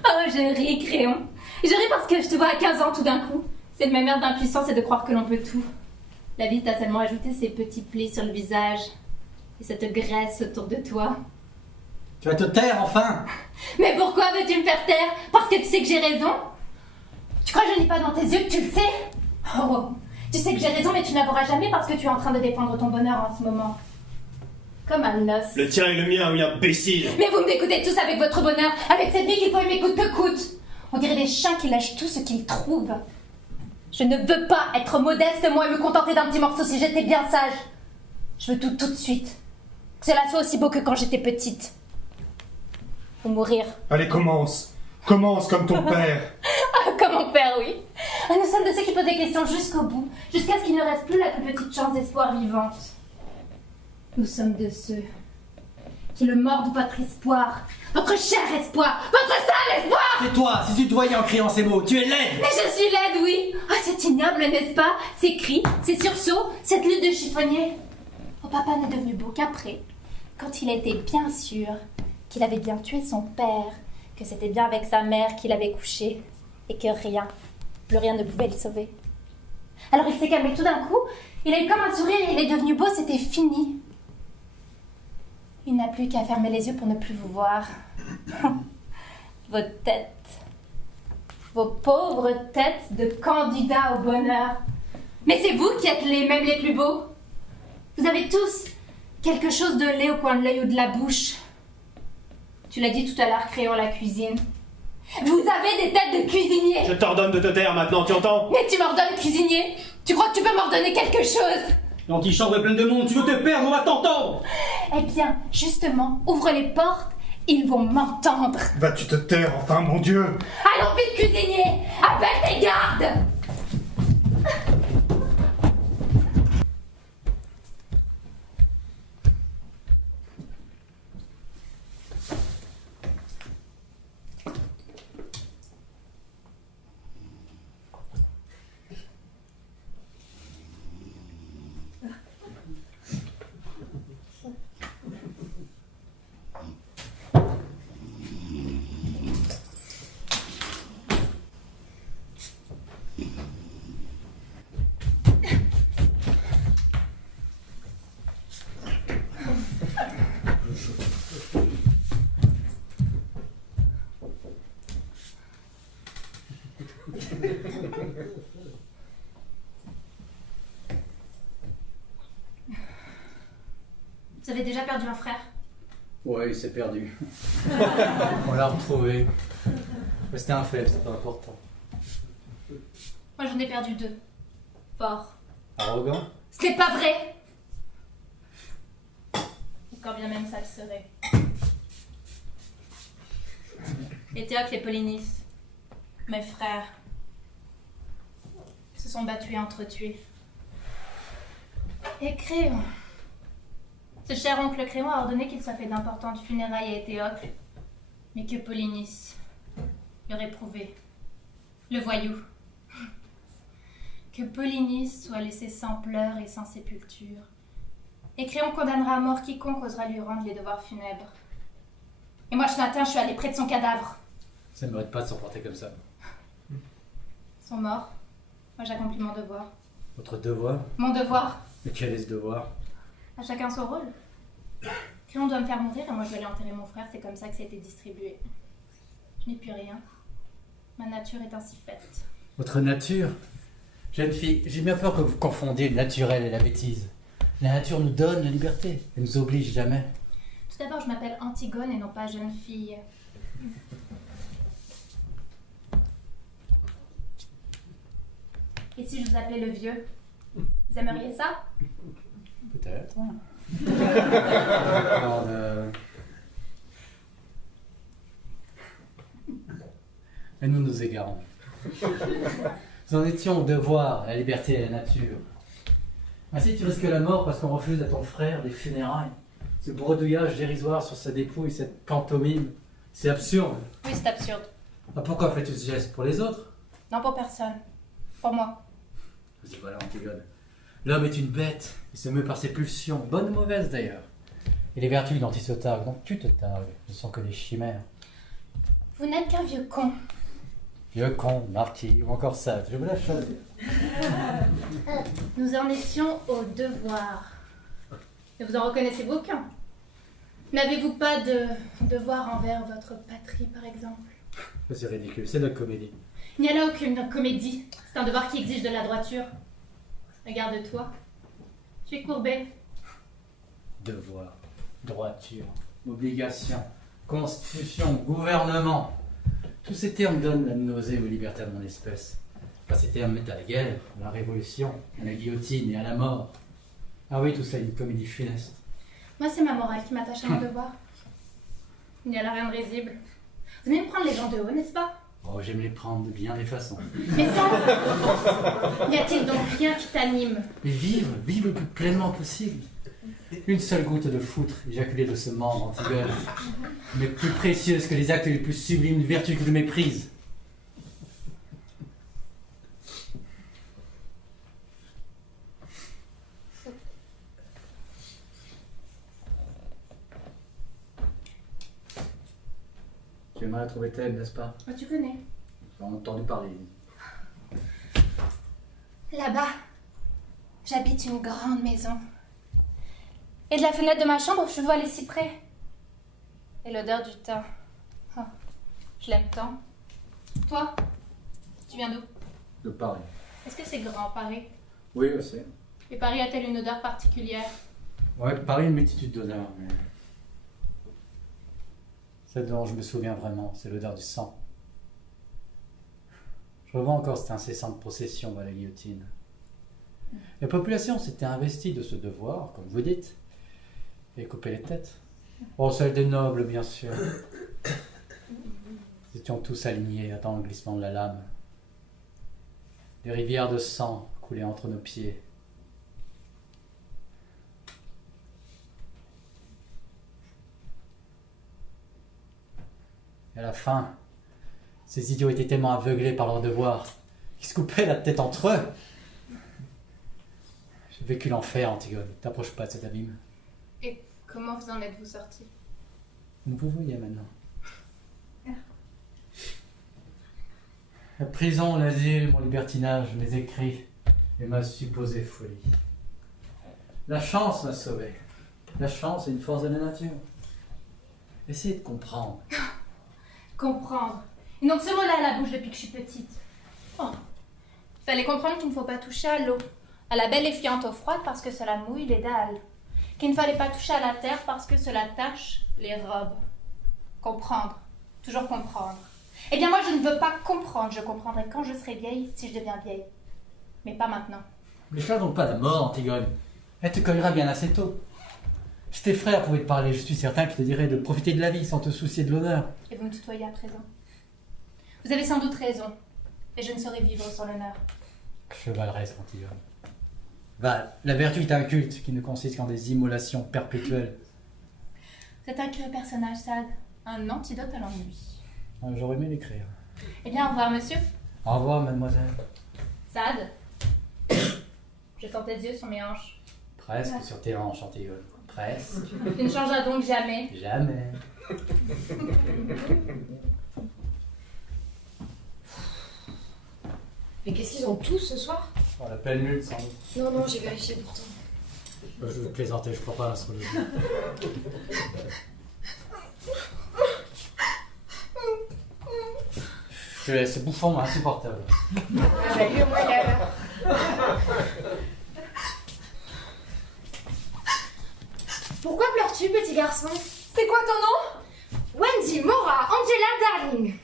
Oh, je ris, Créon. Je ris parce que je te vois à 15 ans tout d'un coup. C'est le même air d'impuissance et de croire que l'on peut tout. La vie t'a seulement ajouté ces petits plis sur le visage et cette graisse autour de toi. Tu vas te taire, enfin! Mais pourquoi veux-tu me faire taire? Parce que tu sais que j'ai raison? Tu crois que je lis pas dans tes yeux que tu le sais? Oh, tu sais que j'ai raison, mais tu n'avoueras jamais parce que tu es en train de défendre ton bonheur en ce moment. Comme un os. Le tien et le mien, oui, imbécile! Mais vous m'écoutez tous avec votre bonheur, avec cette vie qu'il faut aimer coûte que coûte. On dirait des chiens qui lâchent tout ce qu'ils trouvent. Je ne veux pas être modeste, moi, et me contenter d'un petit morceau si j'étais bien sage. Je veux tout de suite. Que cela soit aussi beau que quand j'étais petite. Ou mourir. Allez, commence. Commence comme ton père. Comme mon père, oui. Nous sommes de ceux qui posent des questions jusqu'au bout, jusqu'à ce qu'il ne reste plus la plus petite chance d'espoir vivante. Nous sommes de ceux qui le mordent votre espoir, votre cher espoir, votre sale espoir. Tais-toi, si tu te voyais en criant ces mots, tu es laide! Mais je suis laide, oui. Oh, c'est ignoble, n'est-ce pas? Ces cris, ces sursauts, cette lutte de chiffonnier. Oh, papa n'est devenu beau qu'après, quand il était bien sûr qu'il avait bien tué son père, que c'était bien avec sa mère qu'il avait couché, et que rien, plus rien ne pouvait le sauver. Alors il s'est calmé tout d'un coup, il a eu comme un sourire et il est devenu beau, c'était fini. Il n'a plus qu'à fermer les yeux pour ne plus vous voir. Vos têtes, vos pauvres têtes de candidats au bonheur. Mais c'est vous qui êtes les mêmes les plus beaux. Vous avez tous quelque chose de laid au coin de l'œil ou de la bouche. Tu l'as dit tout à l'heure, Créon, la cuisine. Vous avez des têtes de cuisinier. Je t'ordonne de te taire maintenant, tu entends? Mais tu m'ordonnes cuisinier? Tu crois que tu peux m'ordonner quelque chose? L'antichambre est pleine de monde, tu veux te perdre, on va t'entendre. Eh bien, justement, ouvre les portes, ils vont m'entendre. Vas-tu te taire, enfin, mon Dieu? Allons vite, cuisinier! Appelle tes gardes! Vous avez déjà perdu un frère? Ouais, il s'est perdu. On l'a retrouvé. Mais c'était un fait, c'est pas important. Moi, j'en ai perdu 2. Fort. Arrogant? Ce n'est pas vrai! Ou quand bien même ça le serait. Éthéocle et Polynice, mes frères, se sont battus et entretués. Et Créon, ce cher oncle Créon a ordonné qu'il soit fait d'importantes funérailles à Éthéocle, mais que Polynice, le réprouvé, le voyou, que Polynice soit laissé sans pleurs et sans sépulture, et Créon condamnera à mort quiconque osera lui rendre les devoirs funèbres. Et moi, ce matin, je suis allée près de son cadavre. Ça ne mérite pas de s'en porter comme ça. Ils sont morts. Moi, j'accomplis mon devoir. Votre devoir? Mon devoir. Mais quel est ce devoir? À chacun son rôle. Créon doit me faire mourir et moi, je dois aller enterrer mon frère. C'est comme ça que ça a été distribué. Je n'ai plus rien. Ma nature est ainsi faite. Votre nature? Jeune fille, j'ai bien peur que vous confondiez le naturel et la bêtise. La nature nous donne la liberté. Elle nous oblige jamais. Tout d'abord, je m'appelle Antigone et non pas jeune fille. Et si je vous appelais le vieux? Vous aimeriez ça? Peut-être. Alors, Et nous nous égarons. Nous en étions au devoir, à la liberté et à la nature. Ainsi tu risques la mort parce qu'on refuse à ton frère des funérailles. Ce bredouillage dérisoire sur sa dépouille, cette pantomime, c'est absurde. Oui, c'est absurde. Ah, pourquoi fais-tu ce geste? Pour les autres? Non, pour personne. Pour moi. Vas-y, voilà, Antigone. L'homme est une bête, il se meut par ses pulsions, bonnes ou mauvaises d'ailleurs. Et les vertus dont il se targue, donc tu te targues, ne sont que des chimères. Vous n'êtes qu'un vieux con. Vieux con, marquis, ou encore sage, je vous la choisir. Nous en étions au devoir. Ne vous en reconnaissez-vous aucun? N'avez-vous pas de devoir envers votre patrie, par exemple? C'est ridicule, c'est notre comédie. Il n'y a là aucune comédie. C'est un devoir qui exige de la droiture. Regarde-toi. Tu es courbé. Devoir, droiture, obligation, constitution, gouvernement. Tous ces termes donnent la nausée aux libertaires de mon espèce. Enfin, ces termes mettent à la guerre, à la révolution, à la guillotine et à la mort. Ah oui, tout ça est une comédie funeste. Moi, c'est ma morale qui m'attache à mon devoir. Il n'y a là rien de risible. Vous aimez prendre les gens de haut, n'est-ce pas? Oh, j'aime les prendre de bien des façons. Mais ça, n'y a-t-il donc rien qui t'anime? Mais vivre le plus pleinement possible. Une seule goutte de foutre éjaculée de ce membre, Antigone, mais plus précieuse que les actes les plus sublimes, une vertu que je méprise. Tu es mal à trouver Thèbes, n'est-ce pas? Oh, tu connais. J'en ai entendu parler. Là-bas, j'habite une grande maison. Et de la fenêtre de ma chambre, je vois les cyprès. Et l'odeur du thym. Oh, je l'aime tant. Toi, tu viens d'où? De Paris. Est-ce que c'est grand, Paris? Oui, aussi. Et Paris a-t-elle une odeur particulière? Ouais, Paris a une multitude d'odeurs, mais... Celle dont je me souviens vraiment, c'est l'odeur du sang. Je revois encore cette incessante procession à la guillotine. La population s'était investie de ce devoir, comme vous dites, et coupé les têtes. Oh, celle des nobles, bien sûr. Nous étions tous alignés, attendant le glissement de la lame. Des rivières de sang coulaient entre nos pieds. Et à la fin, ces idiots étaient tellement aveuglés par leur devoir qu'ils se coupaient la tête entre eux. J'ai vécu l'enfer, Antigone. T'approches pas de cet abîme. Et comment vous en êtes-vous sorti? Vous voyez maintenant. La prison, l'asile, mon libertinage, mes écrits et ma supposée folie. La chance m'a sauvé. La chance est une force de la nature. Essayez de comprendre. Comprendre. Et donc ce mot-là à la bouche depuis que je suis petite. Oh. Il fallait comprendre qu'il ne faut pas toucher à l'eau, à la belle effluente eau froide parce que cela mouille les dalles. qu'il ne fallait pas toucher à la terre parce que cela tâche les robes. Comprendre, toujours comprendre. Eh bien moi je ne veux pas comprendre, je comprendrai quand je serai vieille, si je deviens vieille. Mais pas maintenant. Ne cherche donc pas la mort, Antigone. Elle te cueillera bien assez tôt. Si tes frères pouvaient te parler, je suis certain qu'ils te diraient de profiter de la vie sans te soucier de l'honneur. Et vous me tutoyez à présent. Vous avez sans doute raison, et je ne saurais vivre sans l'honneur. Chevaleresse, Antigone. Va, la vertu est un culte qui ne consiste qu'en des immolations perpétuelles. C'est un curieux personnage, Sade. Un antidote à l'ennui. J'aurais aimé l'écrire. Eh bien, au revoir, monsieur. Au revoir, mademoiselle. Sade. Je sens tes yeux sur mes hanches. Presque sur tes hanches, Antigone. Presque. Tu ne changeras donc jamais. Jamais. Mais qu'est-ce qu'ils ont tous ce soir? Oh, la pleine lune, sans doute. Non, j'ai vérifié pourtant. Je plaisantais, je crois pas à l'astrologie. Je te laisse, c'est bouffon, mais insupportable. Salut, moi, là. Pourquoi pleures-tu, petit garçon? C'est quoi ton nom? Wendy, Mora, Angela, Darling.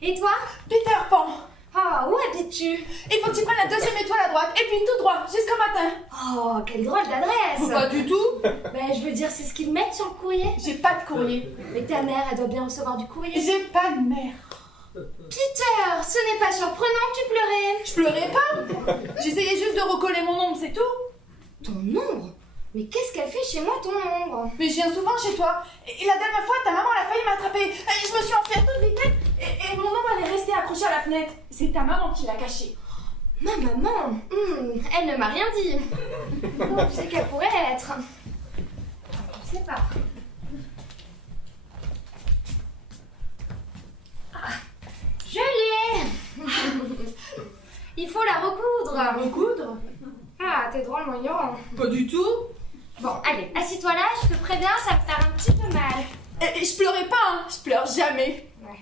Et toi? Peter Pan. Ah, où habites-tu? Il faut que tu prennes la deuxième étoile à droite et puis tout droit jusqu'au matin. Oh, quelle drôle d'adresse! Pas du tout. Ben, je veux dire, c'est ce qu'ils mettent sur le courrier. J'ai pas de courrier. Mais ta mère, elle doit bien recevoir du courrier. J'ai pas de mère. Peter, ce n'est pas surprenant que tu pleurais. Je pleurais pas. J'essayais juste de recoller mon ombre, c'est tout. Ton ombre? Mais qu'est-ce qu'elle fait chez moi, ton ombre? Mais je viens souvent chez toi. Et la dernière fois, ta maman elle a failli m'attraper. Et je me suis enfuie à toute vitesse. Et mon ombre elle est restée accrochée à la fenêtre. C'est ta maman qui l'a cachée. Ma maman, elle ne m'a rien dit. Bon, c'est qu'elle pourrait être. Je sais pas. Ah, je l'ai. Il faut la recoudre. Recoudre? Ah, t'es drôlement ignorant. Pas du tout. Bon, allez, assis-toi là, je te préviens, ça va me faire un petit peu mal. Et je pleurais pas, hein. Je pleure jamais. Ouais.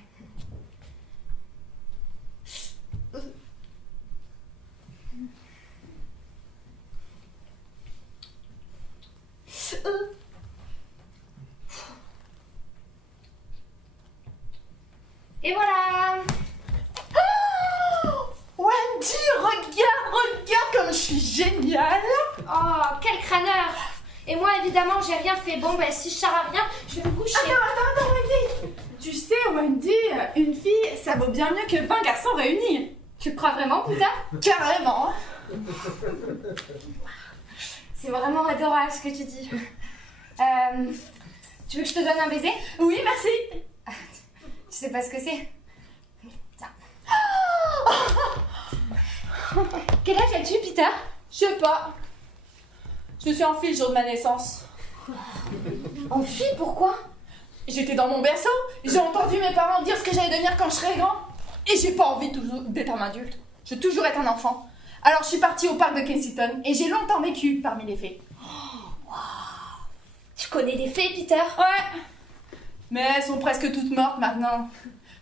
Et voilà. Wendy, regarde comme je suis géniale. Oh, quel crâneur. Et moi, évidemment, j'ai rien fait. Bon, ben, si je sers à rien, je vais me coucher. Attends, Wendy. Tu sais, Wendy, une fille, ça vaut bien mieux que 20 garçons réunis. Tu crois vraiment, putain? Carrément. C'est vraiment adorable ce que tu dis. Tu veux que je te donne un baiser? Oui, merci. Tu sais pas ce que c'est? Tiens. Quel âge as-tu, Peter? Je sais pas. Je me suis enfuie le jour de ma naissance. Enfui, pourquoi? J'étais dans mon berceau, j'ai entendu mes parents dire ce que j'allais devenir quand je serais grand. Et j'ai pas envie d'être un adulte. Je veux toujours être un enfant. Alors je suis partie au parc de Kensington et j'ai longtemps vécu parmi les fées. Tu connais des fées, Peter? Ouais. Mais elles sont presque toutes mortes maintenant.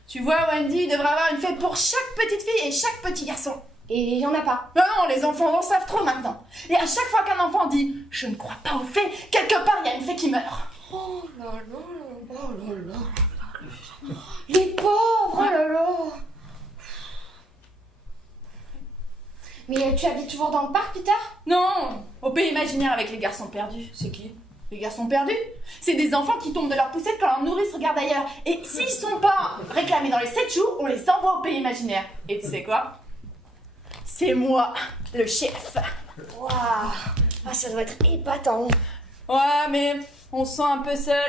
Tu vois, Wendy, il devrait avoir une fête pour chaque petite fille et chaque petit garçon. Et il y en a pas. Non, les enfants en savent trop maintenant. Et à chaque fois qu'un enfant dit « Je ne crois pas aux fées », quelque part, il y a une fée qui meurt. Oh là là, oh là là. Les pauvres, oh là là. Mais tu habites toujours dans le parc, Peter? Non, au pays imaginaire avec les garçons perdus. C'est qui? Les garçons perdus? C'est des enfants qui tombent de leur poussette quand leur nourrice regarde ailleurs. Et s'ils sont pas réclamés dans les 7 jours, on les envoie au pays imaginaire. Et tu sais quoi? C'est moi, le chef. Waouh, ah, ça doit être épatant. Ouais, mais on se sent un peu seul.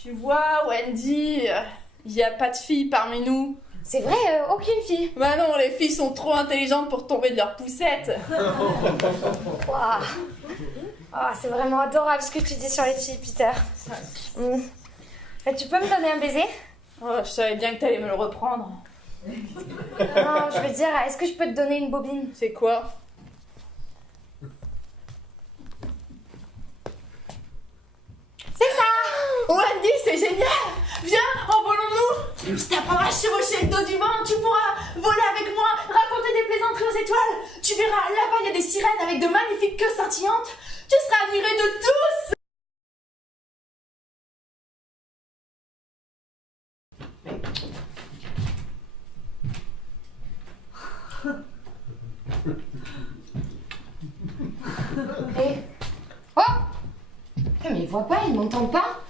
Tu vois, Wendy, il n'y a pas de filles parmi nous. C'est vrai, aucune fille. Bah non, les filles sont trop intelligentes pour tomber de leur poussette. Waouh. Oh, c'est vraiment adorable ce que tu dis sur les filles, Peter. Et tu peux me donner un baiser? Oh, je savais bien que t'allais me le reprendre. Non, je veux dire, est-ce que je peux te donner une bobine? C'est quoi? C'est ça! Wendy, c'est génial! Viens, envolons-nous! Je t'apprendrai à chevaucher le dos du vent, tu pourras voler avec moi, raconter des plaisanteries aux étoiles. Tu verras, là-bas, il y a des sirènes avec de magnifiques queues scintillantes. Tu seras admiré de tous! Et... Oh! Mais ils voient pas, ils m'entendent pas.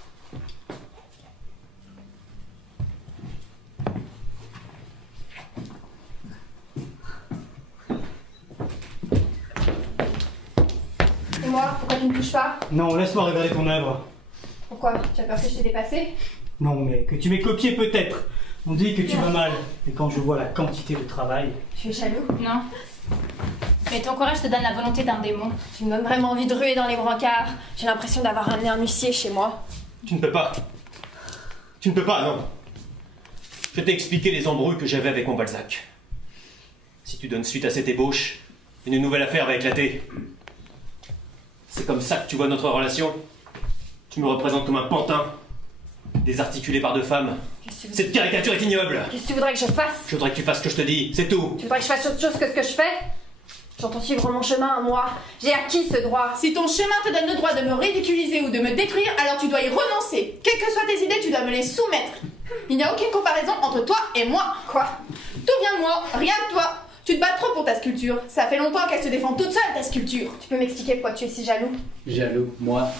Et moi, pourquoi tu ne me touches pas? Non, laisse-moi regarder ton œuvre. Pourquoi? Tu as peur que je t'ai dépassé? Non, mais que tu m'aies copié peut-être. On dit que tu vas mal. Et quand je vois la quantité de travail... Tu es jaloux? Non. Mais ton courage te donne la volonté d'un démon. Tu me donnes vraiment envie de ruer dans les brancards. J'ai l'impression d'avoir ramené un huissier chez moi. Tu ne peux pas. Tu ne peux pas, non. Je t'ai expliqué les embrouilles que j'avais avec mon Balzac. Si tu donnes suite à cette ébauche, une nouvelle affaire va éclater. C'est comme ça que tu vois notre relation. Tu me représentes comme un pantin, désarticulé par deux femmes. Cette caricature est ignoble. Qu'est-ce que tu voudrais que je fasse? Je voudrais que tu fasses ce que je te dis, c'est tout. Tu voudrais que je fasse autre chose que ce que je fais? J'entends suivre mon chemin, moi. J'ai acquis ce droit. Si ton chemin te donne le droit de me ridiculiser ou de me détruire, alors tu dois y renoncer. Quelles que soient tes idées, tu dois me les soumettre. Il n'y a aucune comparaison entre toi et moi. Quoi? Tout vient de moi, rien de toi. Tu te bats trop pour ta sculpture. Ça fait longtemps qu'elle se défend toute seule, ta sculpture. Tu peux m'expliquer pourquoi tu es si jaloux? Jaloux, moi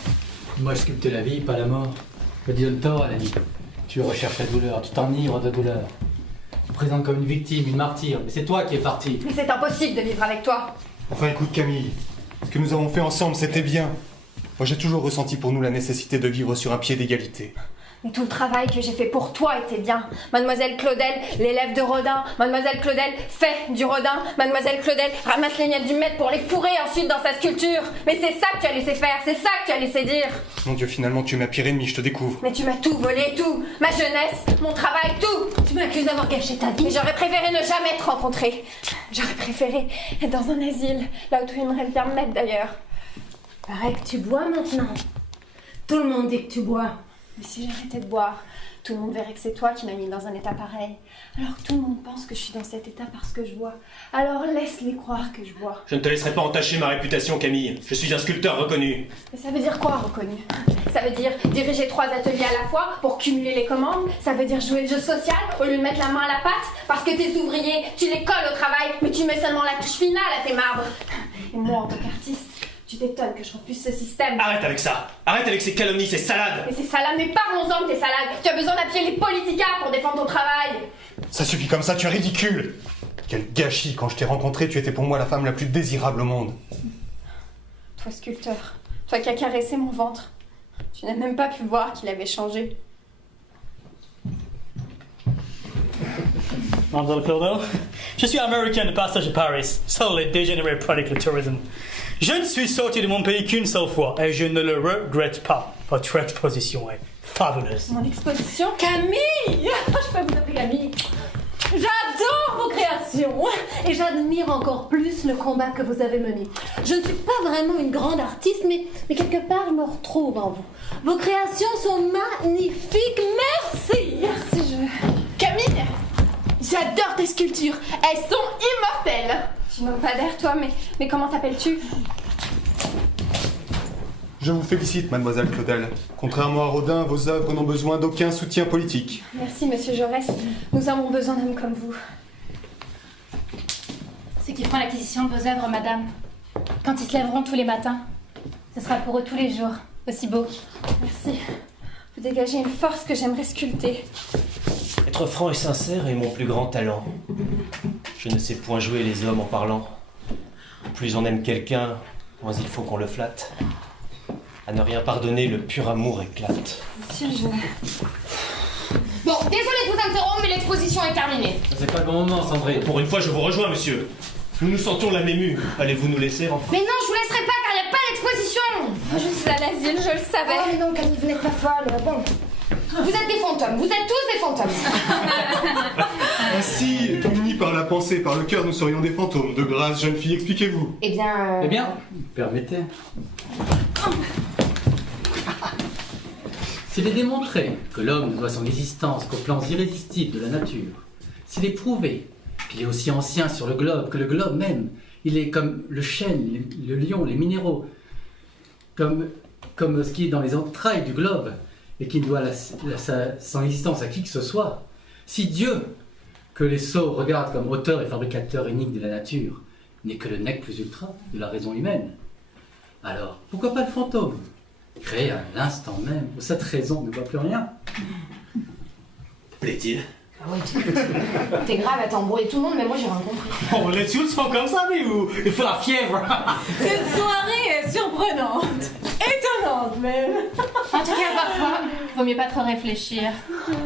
je sculpte la vie, pas la mort. Je dis donne tort à la vie. Tu recherches la douleur, tu t'enivres de douleur. Tu te présentes comme une victime, une martyre, mais c'est toi qui es parti. Mais c'est impossible de vivre avec toi. Enfin écoute Camille, ce que nous avons fait ensemble c'était bien. Moi j'ai toujours ressenti pour nous la nécessité de vivre sur un pied d'égalité. Mais tout le travail que j'ai fait pour toi était bien. Mademoiselle Claudel, l'élève de Rodin. Mademoiselle Claudel fait du Rodin. Mademoiselle Claudel ramasse les miettes du maître pour les fourrer ensuite dans sa sculpture. Mais c'est ça que tu as laissé faire, c'est ça que tu as laissé dire. Mon Dieu, finalement tu es ma pire ennemie, je te découvre. Mais tu m'as tout volé, tout. Ma jeunesse, mon travail, tout. Tu m'accuses d'avoir gâché ta vie. Mais j'aurais préféré ne jamais te rencontrer. J'aurais préféré être dans un asile, là où tu aimerais bien me mettre d'ailleurs. Paraît que tu bois maintenant. Tout le monde dit que tu bois. Mais si j'arrêtais de boire, tout le monde verrait que c'est toi qui m'as mis dans un état pareil. Alors tout le monde pense que je suis dans cet état parce que je bois. Alors laisse-les croire que je bois. Je ne te laisserai pas entacher ma réputation, Camille. Je suis un sculpteur reconnu. Mais ça veut dire quoi, reconnu? Ça veut dire diriger 3 ateliers à la fois pour cumuler les commandes. Ça veut dire jouer le jeu social au lieu de mettre la main à la pâte. Parce que tes ouvriers, tu les colles au travail, mais tu mets seulement la touche finale à tes marbres. Et moi, en tant qu'artiste, tu t'étonnes que je refuse ce système. Arrête avec ça. Arrête avec ces calomnies, ces salades. Mais ces salades, mais parlons-en de tes salades. Tu as besoin d'appuyer les politicards pour défendre ton travail. Ça suffit comme ça, tu es ridicule. Quel gâchis, quand je t'ai rencontré, tu étais pour moi la femme la plus désirable au monde. Toi, sculpteur, toi qui as caressé mon ventre, tu n'as même pas pu voir qu'il avait changé. Mademoiselle Claudel, je suis américain de passage à Paris, seul et dégénéré pratique le tourisme. Je ne suis sorti de mon pays qu'une seule fois et je ne le regrette pas. Votre exposition est fabuleuse. Mon exposition? Camille! Je peux vous appeler Camille. J'adore vos créations et j'admire encore plus le combat que vous avez mené. Je ne suis pas vraiment une grande artiste, mais quelque part, je me retrouve en vous. Vos créations sont magnifiques. Merci! Merci, Camille, j'adore tes sculptures. Elles sont immortelles. Tu n'as pas d'air, toi, mais comment t'appelles-tu? Je vous félicite, mademoiselle Claudel. Contrairement à Rodin, vos œuvres n'ont besoin d'aucun soutien politique. Merci, monsieur Jaurès. Nous avons besoin d'hommes comme vous. Ceux qui feront l'acquisition de vos œuvres, madame, quand ils se lèveront tous les matins, ce sera pour eux tous les jours, aussi beau. Merci. Vous dégagez une force que j'aimerais sculpter. Être franc et sincère est mon plus grand talent. Je ne sais point jouer les hommes en parlant. Plus on aime quelqu'un, moins il faut qu'on le flatte. À ne rien pardonner, le pur amour éclate. Monsieur, je... Bon, désolé de vous interrompre, mais l'exposition est terminée. C'est pas le bon moment, Sandrine. Pour une fois, je vous rejoins, monsieur. Nous nous sentons la même mue. Allez-vous nous laisser rentrer? Mais non, je vous laisserai pas car il n'y a pas d'exposition. Je suis à l'asile, je le savais. Oh mais non, Camille, vous n'êtes pas folle. Bon. Vous êtes des fantômes, vous êtes tous des fantômes. Ainsi, unis par la pensée, par le cœur, nous serions des fantômes. De grâce, jeune fille, expliquez-vous. Eh bien... Eh bien, permettez. S'il est démontré que l'homme ne doit son existence qu'aux plans irrésistibles de la nature, s'il est prouvé qu'il est aussi ancien sur le globe que le globe même, il est comme le chêne, le lion, les minéraux, comme ce qui est dans les entrailles du globe, et qui ne doit son existence à qui que ce soit, si Dieu, que les sots regardent comme auteur et fabricateur unique de la nature, n'est que le nec plus ultra de la raison humaine, Alors, pourquoi pas le fantôme? Créé à l'instant même, où cette raison ne voit plus rien. Plaît-il? Ah ouais, t'es grave, t'as embrouillé tout le monde, mais moi j'ai rien compris. Oh, les tuiles sont comme ça, mais où il fait la fièvre. Cette soirée est surprenante. Étonnante même. En tout cas, parfois, vaut mieux pas trop réfléchir.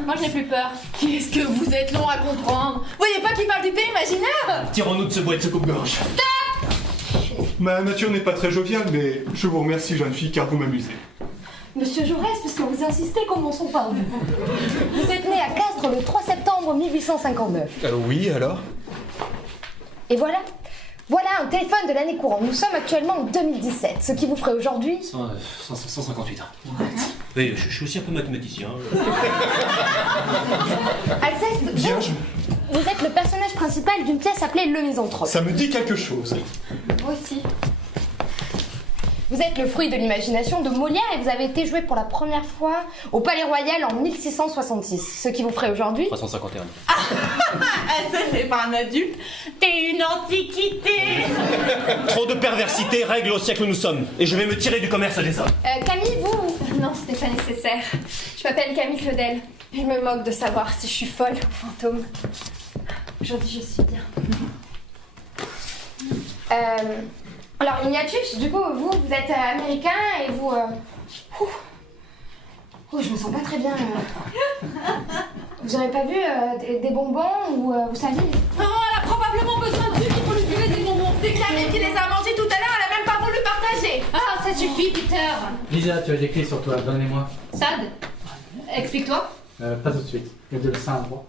Moi, je n'ai plus peur. Qu'est-ce que vous êtes long à comprendre? Voyez pas qu'il parle du pays imaginaire? Tirons-nous de ce bois de ce coupe-gorge. Ma nature n'est pas très joviale, mais je vous remercie, jeune fille, car vous m'amusez. Monsieur Jaurès, puisque vous insistez, commençons par vous. Vous êtes né à Castres le 3 septembre 1859. Oui, alors? Et voilà. Voilà un téléphone de l'année courante. Nous sommes actuellement en 2017, ce qui vous ferait aujourd'hui... 158 ans. Oui, je suis aussi un peu mathématicien. Alceste, Bien, vous êtes le personnage principal d'une pièce appelée Le Misanthrope. ça me dit quelque chose. Moi aussi. Vous êtes le fruit de l'imagination de Molière et vous avez été joué pour la première fois au Palais Royal en 1666, ce qui vous ferait aujourd'hui... 351. Ah, ça c'est pas un adulte. T'es une antiquité. Trop de perversité règle au siècle où nous sommes. Et je vais me tirer du commerce à des hommes. Camille, vous... Non, ce n'est pas nécessaire. Je m'appelle Camille Claudel. Je me moque de savoir si je suis folle ou fantôme. Aujourd'hui, je suis bien. Alors, Ignatius, du coup, vous êtes américain et vous... je me sens pas très bien. Vous aurez pas vu des bonbons ou vous saviez... Oh, elle a probablement besoin de sucre pour lui filer des bonbons. C'est Camille qui les a mangés tout à l'heure, elle a même pas voulu partager. Ah, ça suffit, Peter. Lisa, tu as des clés sur toi, donne-les-moi. Sad, explique-toi. Pas tout de suite. Il y a de le sein à droite.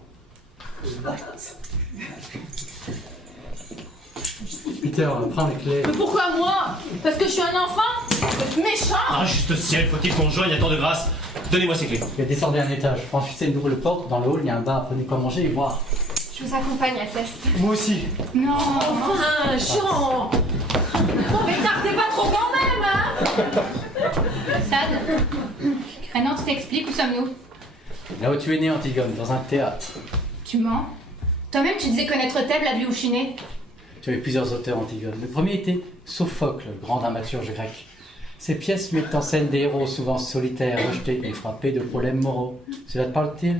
Peter, prends les clés. Mais pourquoi moi? Parce que je suis un enfant? C'est méchant. Ah, juste ciel, faut-il qu'on joigne à temps de grâce? Donnez-moi ces clés. Descendez un étage, franchissez une double porte, dans le hall, il y a un bar, prenez quoi manger et boire. Je vous accompagne, Alceste. Moi aussi. Non. Enfin, Jean. Non mais tardez pas trop quand même, hein. Sad, maintenant tu t'expliques, où sommes-nous? Là où tu es né, Antigone, dans un théâtre. Tu mens. Toi-même, tu disais connaître Thèbes, la vie où Chiné. Tu avais plusieurs auteurs, Antigone. Le premier était Sophocle, grand dramaturge grec. Ses pièces mettent en scène des héros souvent solitaires, rejetés et frappés de problèmes moraux. Cela te parle-t-il?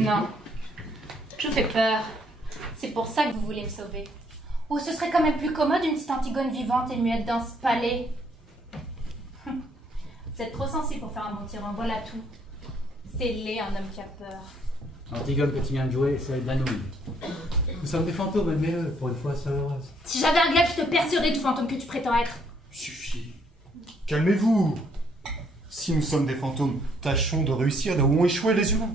Non. Je vous fais peur. C'est pour ça que vous voulez me sauver. Ou ce serait quand même plus commode une petite Antigone vivante et muette dans ce palais. Vous êtes trop sensible pour faire un bon tyran, voilà tout. C'est laid, un homme qui a peur. Antigone que tu viens de jouer, c'est de la nouille. Nous sommes des fantômes, admets-le, pour une fois, sois heureuse. Si j'avais un glaive, je te percerais du fantôme que tu prétends être. Suffit. Calmez-vous. Si nous sommes des fantômes, tâchons de réussir là où ont échoué les humains.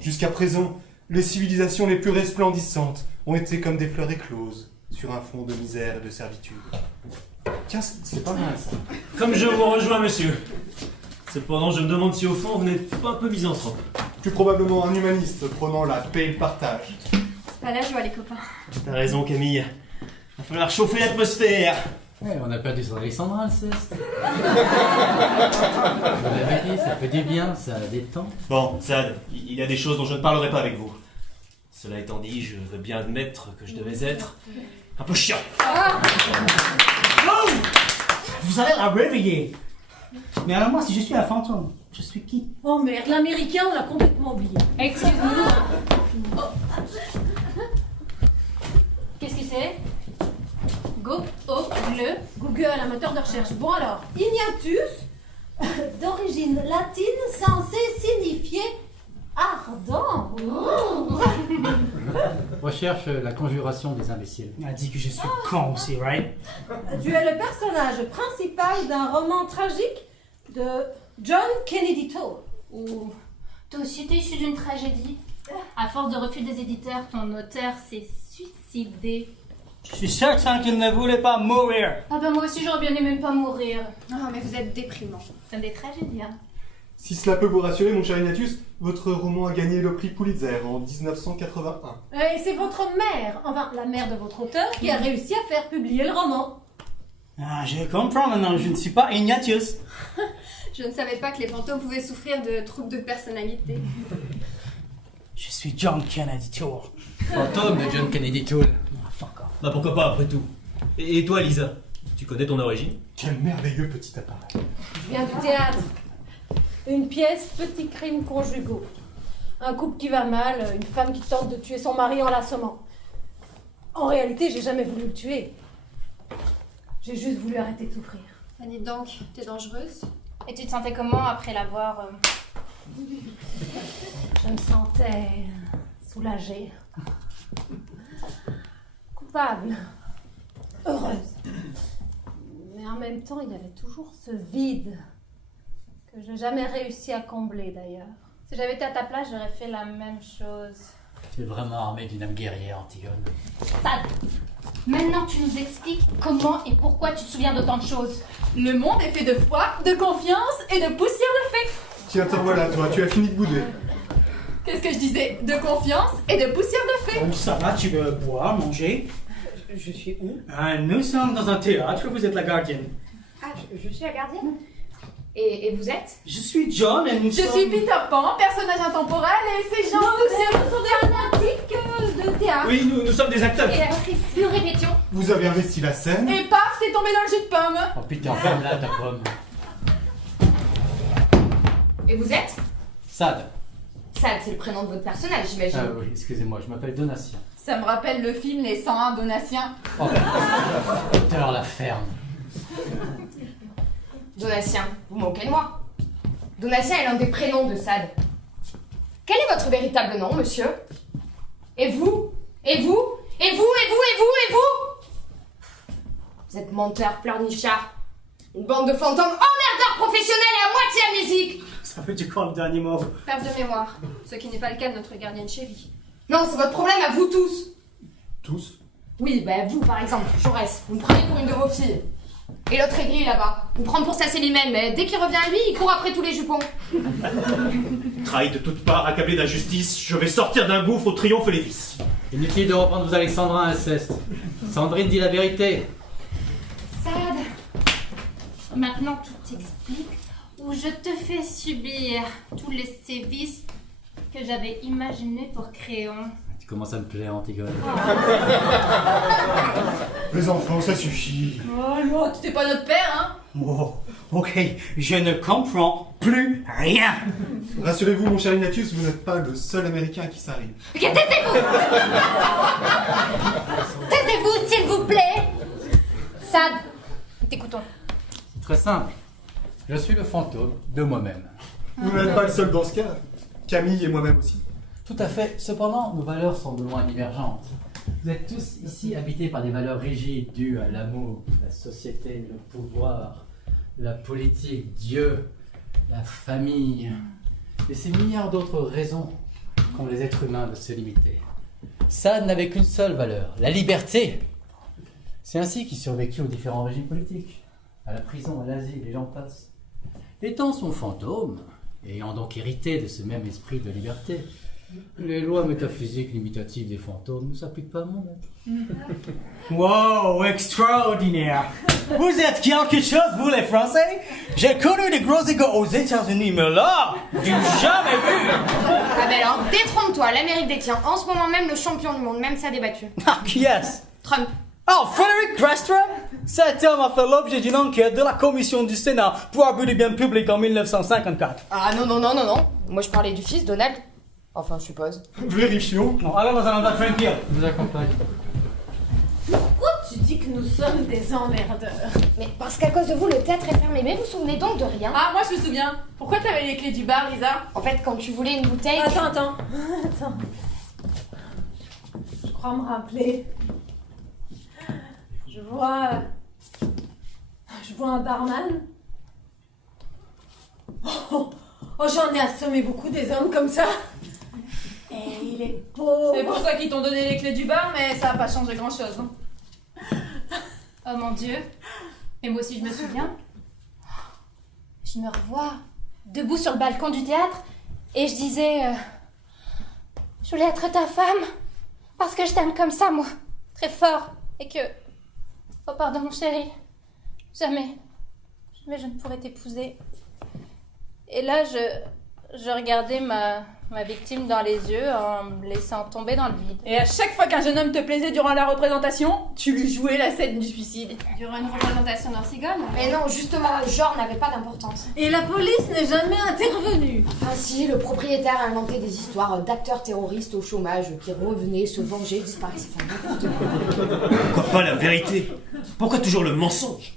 Jusqu'à présent, les civilisations les plus resplendissantes ont été comme des fleurs écloses sur un fond de misère et de servitude. Tiens, c'est pas mal ça. Comme je vous rejoins, monsieur. Cependant, je me demande si au fond, vous n'êtes pas un peu misanthrope. Plus probablement un humaniste prônant la paix et le partage. C'est pas la joie, les copains. T'as raison, Camille. Va falloir chauffer l'atmosphère. Ouais, on a perdu son Alexandra, Alceste. Vous l'avez dit, ça fait du bien, ça détend. Bon, Sad, il y a des choses dont je ne parlerai pas avec vous. Cela étant dit, je veux bien admettre que je devais être un peu chiant. Oh, vous avez à réveiller. Mais alors moi, si je suis un fantôme, je suis qui? Oh merde, l'américain, on l'a complètement oublié. Excuse-nous. Qu'est-ce que c'est? Go, oh, le. Google, amateur de recherche. Bon alors, Ignatius, d'origine latine, censé signifier ardent. Recherche la conjuration des imbéciles. On a dit que je suis con aussi, right? Tu es le personnage principal d'un roman tragique de John Kennedy Toole. Ou toi aussi t'es issu d'une tragédie. À force de refus des éditeurs, ton auteur s'est suicidé. Je suis certain qu'il ne voulait pas mourir. Ah ben moi aussi j'aurais bien aimé ne pas mourir. Ah, mais vous êtes déprimant. C'est des tragédies, hein. Si cela peut vous rassurer, mon cher Ignatius, votre roman a gagné le prix Pulitzer en 1981. Et c'est votre mère, enfin la mère de votre auteur, qui a réussi à faire publier le roman. Ah, je comprends maintenant, je ne suis pas Ignatius. Je ne savais pas que les fantômes pouvaient souffrir de troubles de personnalité. Je suis John Kennedy Toole. Fantôme de John Kennedy Toole. Ah, fuck off. Bah pourquoi pas, après tout. Et toi, Lisa? Tu connais ton origine? Quel merveilleux petit appareil. Je viens du théâtre. Une pièce, petits crimes conjugaux. Un couple qui va mal, une femme qui tente de tuer son mari en l'assommant. En réalité, j'ai jamais voulu le tuer. J'ai juste voulu arrêter de souffrir. Ah, dis donc, t'es dangereuse. Et tu te sentais comment après l'avoir... Je me sentais soulagée. Coupable. Heureuse. Mais en même temps, il y avait toujours ce vide que je n'ai jamais réussi à combler d'ailleurs. Si j'avais été à ta place, j'aurais fait la même chose. Tu es vraiment armé d'une âme guerrière, Antigone. Sad, maintenant tu nous expliques comment et pourquoi tu te souviens d'autant de choses. Le monde est fait de foi, de confiance et de poussière de fée. Tiens, te voilà, toi, tu as fini de bouder. Qu'est-ce que je disais? De confiance et de poussière de fée. Bon, ça va, tu veux boire, manger? Je suis où? Nous sommes dans un théâtre, vous êtes la gardienne. Ah, je suis la gardienne. Et vous êtes? Je suis John et nous Je sommes... suis Peter Pan, personnage intemporel, et ces gens Nous sommes fanatiques de théâtre. Oui, nous sommes des acteurs. Et la actrice, nous répétions. Vous avez investi la scène. Et paf, t'es tombé dans le jus de pomme. Oh putain, ferme-la ta pomme. Et vous êtes? Sad. Sad, c'est le prénom de votre personnage, j'imagine. Ah oui, excusez-moi, je m'appelle Donatien. Ça me rappelle le film Les 101 Donatiens. Oh, Peter la ferme. Donatien, vous moquez de moi. Donatien est l'un des prénoms de Sad. Quel est votre véritable nom, monsieur? Et vous? Et vous? Et vous? Et vous? Et vous? Et vous? Vous êtes menteur, pleurnichard. Une bande de fantômes emmerdeurs professionnels et à moitié amnésiques. Ça veut dire quoi le dernier mot? Perte de mémoire. Ce qui n'est pas le cas de notre gardienne chérie. Non, c'est votre problème à vous tous. Tous. Oui, bah vous par exemple, Jaurès, vous me prenez pour une de vos filles. Et l'autre aigri là-bas, vous me prend pour sa Célimène, mais dès qu'il revient à lui, il court après tous les jupons. Trahi de toutes parts, accablé d'injustice, je vais sortir d'un gouffre où triomphent les vices. Inutile de reprendre vos alexandrins, inceste. Sandrine dit la vérité. Sad, maintenant tout t'explique où je te fais subir tous les sévices que j'avais imaginés pour Créon. Tu commences à me plaire, Antigone. Les enfants, ça suffit. Oh l'autre, t'es pas notre père, hein? Oh, ok, je ne comprends plus rien. Rassurez-vous, mon cher Ignatius, vous n'êtes pas le seul Américain à qui ça arrive. Ok, taisez-vous. Taisez-vous, s'il vous plaît. Sad, t'écoutons. C'est très simple. Je suis le fantôme de moi-même. Vous n'êtes pas le seul dans ce cas. Camille et moi-même aussi. Tout à fait. Cependant, nos valeurs sont de loin divergentes. Vous êtes tous ici habités par des valeurs rigides dues à l'amour, la société, le pouvoir, la politique, Dieu, la famille, et ces milliards d'autres raisons qu'ont les êtres humains de se limiter. Ça n'avait qu'une seule valeur, la liberté. C'est ainsi qu'il survécut aux différents régimes politiques, à la prison, à l'asile, et j'en passe. Étant son fantôme, ayant donc hérité de ce même esprit de liberté, les lois métaphysiques limitatives des fantômes ne s'appliquent pas à mon être. Wow, extraordinaire. Vous êtes quelque chose, vous les Français? J'ai connu des gros égaux aux États-Unis, mais là, j'ai jamais vu. Ah ben alors, détrompe-toi, l'Amérique détient en ce moment même le champion du monde, même ça débattu. Ah, qui est-ce? Trump. Oh, Frédéric Grastrom? Cet homme a fait l'objet d'une enquête de la commission du Sénat pour abus de biens publics en 1954. Ah non, non, non, non, non. Moi je parlais du fils, Donald. Enfin, je suppose. Vérifions. Bon, allons dans un endroit tranquille. Je vous accompagne. Pourquoi tu dis que nous sommes des emmerdeurs? Mais parce qu'à cause de vous, le théâtre est fermé. Mais vous vous souvenez donc de rien? Ah, moi je me souviens. Pourquoi t'avais les clés du bar, Lisa? En fait, quand tu voulais une bouteille... Attends. Je crois me rappeler. Je vois un barman. Oh, j'en ai assommé beaucoup des hommes comme ça. Et il est beau. C'est pour ça qu'ils t'ont donné les clés du bar, mais ça a pas changé grand-chose. Oh mon Dieu. Et moi aussi je me souviens. Je me revois debout sur le balcon du théâtre et je disais je voulais être ta femme parce que je t'aime comme ça moi, très fort et que oh pardon mon chéri, jamais je ne pourrais t'épouser. Et là je regardais ma ma victime dans les yeux en me laissant tomber dans le vide. Et à chaque fois qu'un jeune homme te plaisait durant la représentation, tu lui jouais la scène du suicide. Durant une représentation d'Antigone. Mais non, justement, le genre n'avait pas d'importance. Et la police n'est jamais intervenue. Ainsi, le propriétaire a inventé des histoires d'acteurs terroristes au chômage qui revenaient se venger, disparaissaient, enfin n'importe quoi. Pourquoi pas la vérité? Pourquoi toujours le mensonge?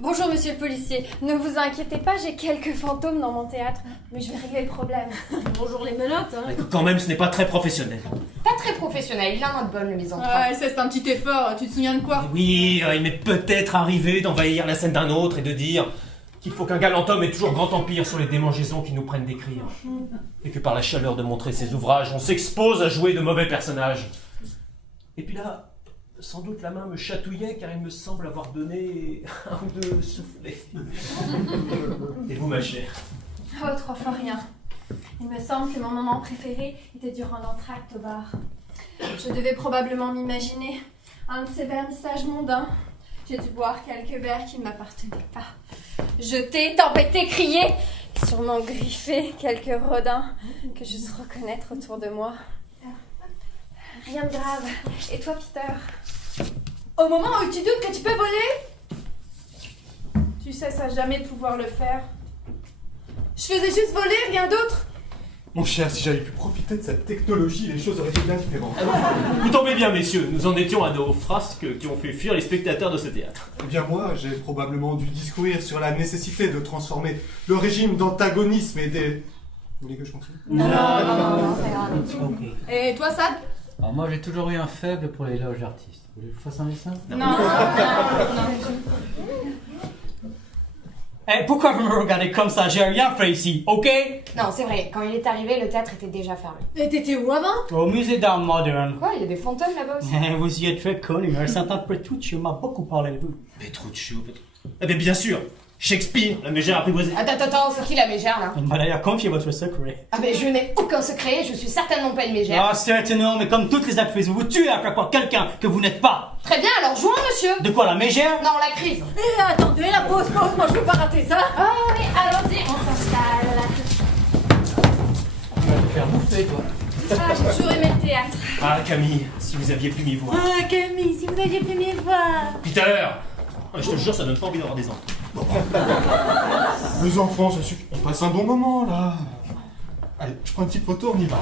Bonjour monsieur le policier, ne vous inquiétez pas, j'ai quelques fantômes dans mon théâtre, mais je vais régler le problème. Bonjour les menottes, hein. Quand même, ce n'est pas très professionnel. Pas très professionnel, il a notre bonne le misanthrope. Ouais, ça c'est un petit effort, tu te souviens de quoi? Oui, il m'est peut-être arrivé d'envahir la scène d'un autre et de dire qu'il faut qu'un galant homme ait toujours grand empire sur les démangeaisons qui nous prennent d'écrire. Et que par la chaleur de montrer ses ouvrages, on s'expose à jouer de mauvais personnages. Et puis là, sans doute la main me chatouillait car il me semble avoir donné un ou deux soufflets. Et vous, ma chère? Oh, 3 fois rien. Il me semble que mon moment préféré était durant l'entracte au bar. Je devais probablement m'imaginer un de ces vernissages mondains. J'ai dû boire quelques verres qui ne m'appartenaient pas. Jeter, tempêter, crier, et sûrement griffer quelques rodins que j'ose reconnaître autour de moi. Rien de grave. Et toi, Peter? Au moment où tu doutes que tu peux voler, tu cesses à jamais de pouvoir le faire. Je faisais juste voler, rien d'autre. Mon cher, si j'avais pu profiter de cette technologie, les choses auraient été bien différentes. Vous tombez bien, messieurs, nous en étions à nos frasques qui ont fait fuir les spectateurs de ce théâtre. Eh bien moi, j'ai probablement dû discourir sur la nécessité de transformer le régime d'antagonisme et des... Vous voulez que je continue? Non, c'est grave. Ok. Et toi, Sad? Alors moi j'ai toujours eu un faible pour les loges d'artistes. Vous voulez que je fasse un dessin? Non. Eh, pourquoi vous me regardez comme ça? J'ai rien fait ici, ok? Non, c'est vrai, quand il est arrivé, le théâtre était déjà fermé. Et t'étais où avant? Au musée d'art moderne. Quoi, il y a des fantômes là-bas aussi? Vous y êtes très connu, un certain Petruccio m'a beaucoup parlé de vous. Petruccio. Eh bien, bien sûr, Shakespeare, la mégère apprivoisée. Attends, c'est qui la mégère là? Il m'a d'ailleurs confié votre secret. Ah mais je n'ai aucun secret, je suis certainement pas une mégère. Ah, c'est énorme, mais comme toutes les actrices, vous vous tuez à chaque fois quelqu'un que vous n'êtes pas. Très bien, alors jouons monsieur. De quoi, la mégère? Non, la crise. Et attendez, la pause, moi je veux pas rater ça. Ah oui, allons-y, on s'installe. Tu vas te faire bouffer toi. Ah, j'ai toujours aimé le théâtre. Ah, Camille, si vous aviez pu m'y voir. Ah Camille, si vous aviez pu m'y voir. Peter! Je te jure, ça donne pas envie d'avoir des enfants. Les enfants, ça suffit. On passe un bon moment, là. Allez, je prends une petite photo, on y va.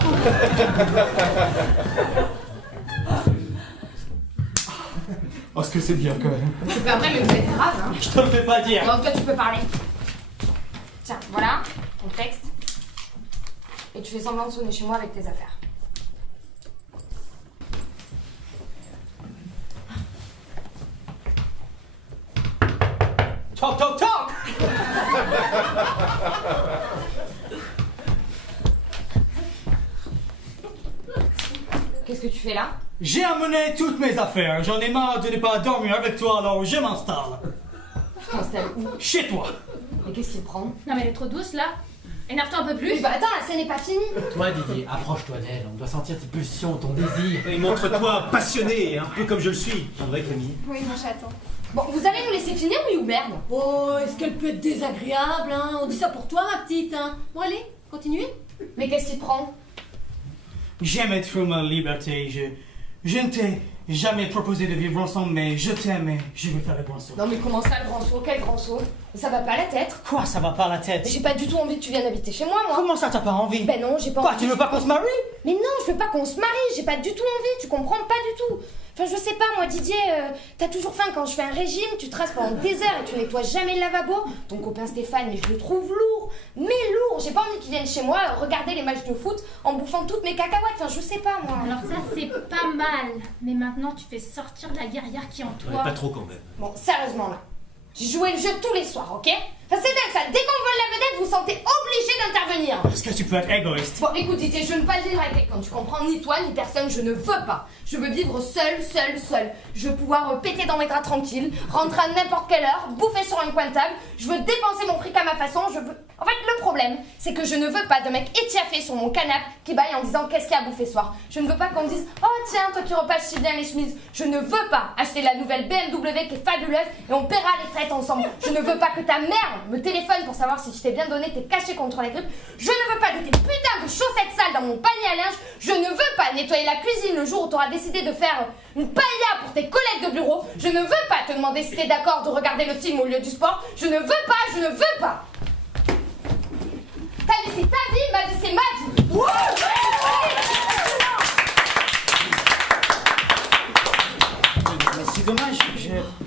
Oh, ce que c'est bien, quand même. C'est pas vrai, mais vous êtes grave, hein. Je te le fais pas dire. Non, toi tu peux parler. Tiens, voilà, ton texte. Et tu fais semblant de sonner chez moi avec tes affaires. Talk, talk, talk! Qu'est-ce que tu fais là? J'ai amené toutes mes affaires. J'en ai marre de ne pas dormir avec toi, alors je m'installe. Tu t'installes où? Chez toi. Mais qu'est-ce qu'il prend? Non mais elle est trop douce là. Énerve-toi un peu plus. Mais bah attends, la scène n'est pas finie. Toi Didier, approche-toi d'elle, on doit sentir tes pulsions, ton désir. Et montre-toi passionné, un peu comme je le suis. En vrai, Camille. Oui, mon chaton. Bon, vous allez nous laisser finir, oui ou merde? Oh, est-ce qu'elle peut être désagréable, hein? On dit ça pour toi, ma petite, hein? Bon, allez, continuez. Mais qu'est-ce qui te prend? J'aime être ma liberté. Je ne t'ai jamais proposé de vivre ensemble, mais je t'aime et je vais faire le grand saut. Non mais comment ça, le grand saut? Quel grand saut? Ça va pas la tête? Quoi, ça va pas la tête? Mais j'ai pas du tout envie que tu viennes habiter chez moi, moi. Comment ça, t'as pas envie? Ben non, j'ai pas Quoi, envie. tu veux pas qu'on se marie? Mais non, je veux pas qu'on se marie, j'ai pas du tout envie, tu comprends pas du tout. Enfin, je sais pas, moi, Didier, t'as toujours faim quand je fais un régime, tu traces pendant des heures et tu nettoies jamais le lavabo. Ton copain Stéphane, mais je le trouve lourd, mais lourd. J'ai pas envie qu'il vienne chez moi regarder les matchs de foot en bouffant toutes mes cacahuètes. Enfin, je sais pas, moi. Alors ça c'est pas mal. Mais maintenant tu fais sortir la guerrière qui est en toi. Pas trop quand même. Bon, sérieusement, là. J'ai joué le jeu tous les soirs, ok? Enfin, c'est dingue ça, dès qu'on vole la vedette, vous vous sentez obligé d'intervenir. Est-ce que tu peux être égoïste? Bon, écoute, Didier, je ne veux pas vivre avec quelqu'un, tu comprends? Ni toi, ni personne, je ne veux pas. Je veux vivre seule. Je veux pouvoir péter dans mes draps tranquilles, rentrer à n'importe quelle heure, bouffer sur un coin de table. Je veux dépenser mon fric à ma façon, je veux... En fait, le problème, c'est que je ne veux pas de mec étiaffé sur mon canapé qui baille en disant qu'est-ce qu'il y a à bouffer ce soir. Je ne veux pas qu'on me dise, oh tiens, toi qui repasses si bien les chemises. Je ne veux pas acheter la nouvelle BMW qui est fabuleuse et on paiera les traites ensemble. Je ne veux pas que ta mère me téléphone pour savoir si je t'ai bien donné tes cachets contre la grippe. Je ne veux pas de tes putains de chaussettes sales dans mon panier à linge. Je ne veux pas nettoyer la cuisine le jour où tu auras décidé de faire une paella pour tes collègues de bureau. Je ne veux pas te demander si t'es d'accord de regarder le film au lieu du sport. Je ne veux pas, je ne veux pas. Ta vie c'est ta vie, ma vie c'est ma vie. C'est dommage,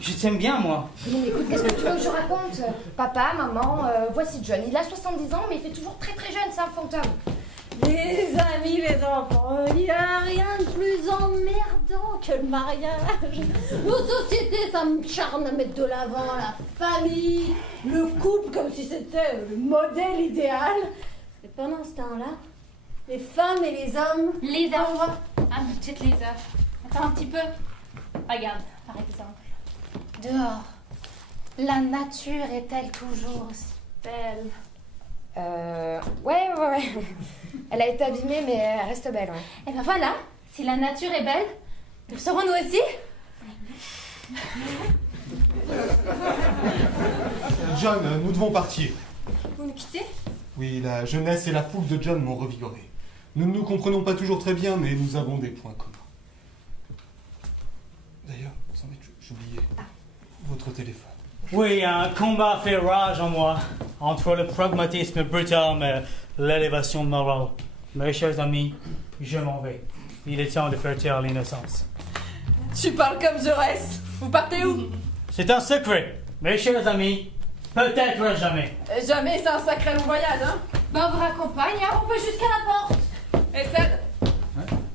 je t'aime bien, moi. Oui, mais écoute, qu'est-ce que tu veux que je raconte? Papa, maman, voici John. Il a 70 ans, mais il fait toujours très très jeune, c'est un fantôme. Les amis, les enfants, il n'y a rien de plus emmerdant que le mariage. Nos sociétés s'acharnent à mettre de l'avant la famille, le couple comme si c'était le modèle idéal. Et pendant ce temps-là, les femmes et les hommes... Les hommes. Ah, mais peut-être les hommes. Attends un petit peu. Regarde, par exemple. Dehors. La nature est-elle toujours aussi belle? Ouais. Elle a été abîmée, mais elle reste belle, ouais. Et ben voilà, si la nature est belle, le serons nous aussi? John, nous devons partir. Vous nous quittez? Oui, la jeunesse et la fougue de John m'ont revigoré. Nous ne nous comprenons pas toujours très bien, mais nous avons des points communs. D'ailleurs, sans doute, j'oubliais votre téléphone. Oui, un combat fait rage en moi, entre le pragmatisme brutal et l'élévation morale. Mes chers amis, je m'en vais. Il est temps de faire taire l'innocence. Tu parles comme Jaurès. Vous partez où? C'est un secret. Mes chers amis, peut-être jamais. Jamais, c'est un sacré long voyage, hein? Ben on vous raccompagne, hein, on peut jusqu'à la porte. Et ça,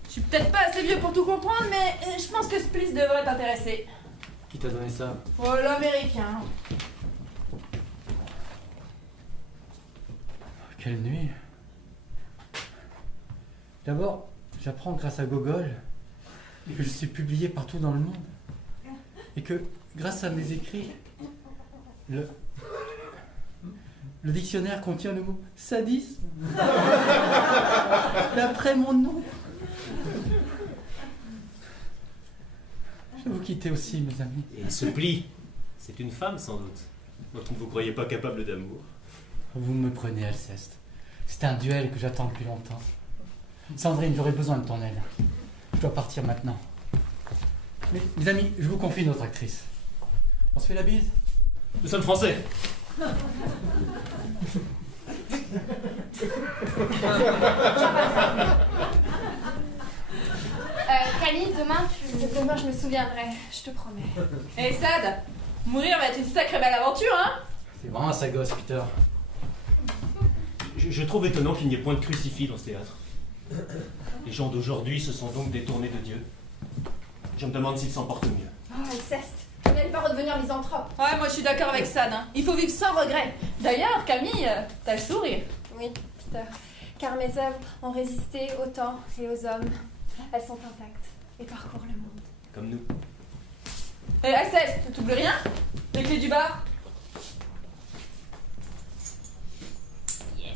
je suis peut-être pas assez vieux pour tout comprendre, mais je pense que Spliss devrait t'intéresser. Qui t'a donné ça? Oh, l'américain. Quelle nuit. D'abord, j'apprends grâce à Gogol que je suis publié partout dans le monde. Et que, grâce à mes écrits, le dictionnaire contient le mot sadisme. D'après mon nom. Je vais vous quitter aussi, mes amis. Et ce pli, c'est une femme sans doute, dont vous ne vous croyez pas capable d'amour. Vous me prenez, Alceste. C'est un duel que j'attends depuis longtemps. Sandrine, j'aurais besoin de ton aide. Je dois partir maintenant. Mais, mes amis, je vous confie notre actrice. On se fait la bise? Nous sommes français. Camille, demain je me souviendrai, je te promets. Et Sad, mourir va être une sacrée belle aventure, hein? C'est vraiment sa gosse, Peter. Je trouve étonnant qu'il n'y ait point de crucifix dans ce théâtre. Les gens d'aujourd'hui se sont donc détournés de Dieu. Je me demande s'ils s'en portent mieux. Oh, Alceste, vous n'allez pas redevenir misanthrope. Ouais, moi je suis d'accord avec Sad, hein. Il faut vivre sans regret. D'ailleurs, Camille, t'as le sourire. Oui, Peter. Car mes œuvres ont résisté au temps et aux hommes. Elles sont intactes et parcourent le monde. Comme nous. Et Alceste, t'oublies rien? Les clés du bar? Yes.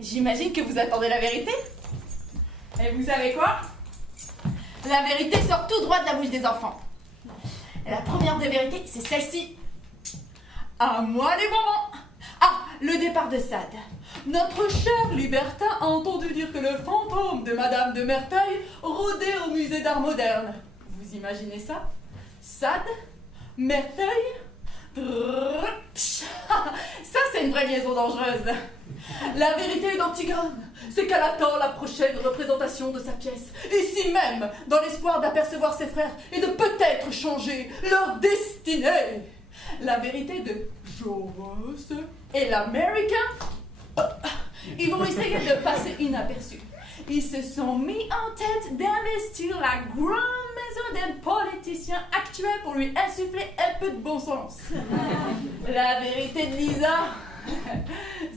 J'imagine que vous attendez la vérité. Et vous savez quoi? La vérité sort tout droit de la bouche des enfants. Et la première des vérités, c'est celle-ci. À moi les bonbons. Ah, le départ de Sad. Notre cher libertin a entendu dire que le fantôme de Madame de Merteuil rôdait au musée d'art moderne. Vous imaginez ça? Sad, Merteuil, ça c'est une vraie liaison dangereuse. La vérité d'Antigone, c'est qu'elle attend la prochaine représentation de sa pièce, ici même, dans l'espoir d'apercevoir ses frères et de peut-être changer leur destinée. La vérité de Joris et l'Américain, ils vont essayer de passer inaperçus. Ils se sont mis en tête d'investir la grande maison d'un politicien actuel pour lui insuffler un peu de bon sens. La vérité de Lisa,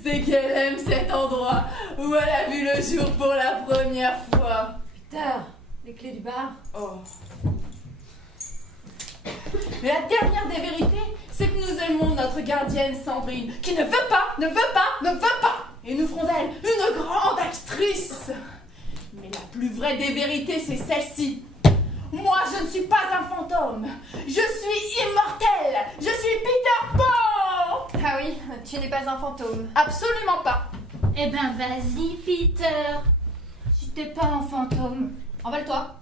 c'est qu'elle aime cet endroit où elle a vu le jour pour la première fois. Peter, les clés du bar? Oh. Mais la dernière des vérités, c'est que nous aimons notre gardienne Sandrine, qui ne veut pas. Et nous ferons d'elle une grande actrice. Mais la plus vraie des vérités, c'est celle-ci. Moi, je ne suis pas un fantôme. Je suis immortel. Je suis Peter Pan. Ah oui, tu n'es pas un fantôme. Absolument pas. Eh ben vas-y, Peter. Si t'es pas un fantôme. Envole-toi.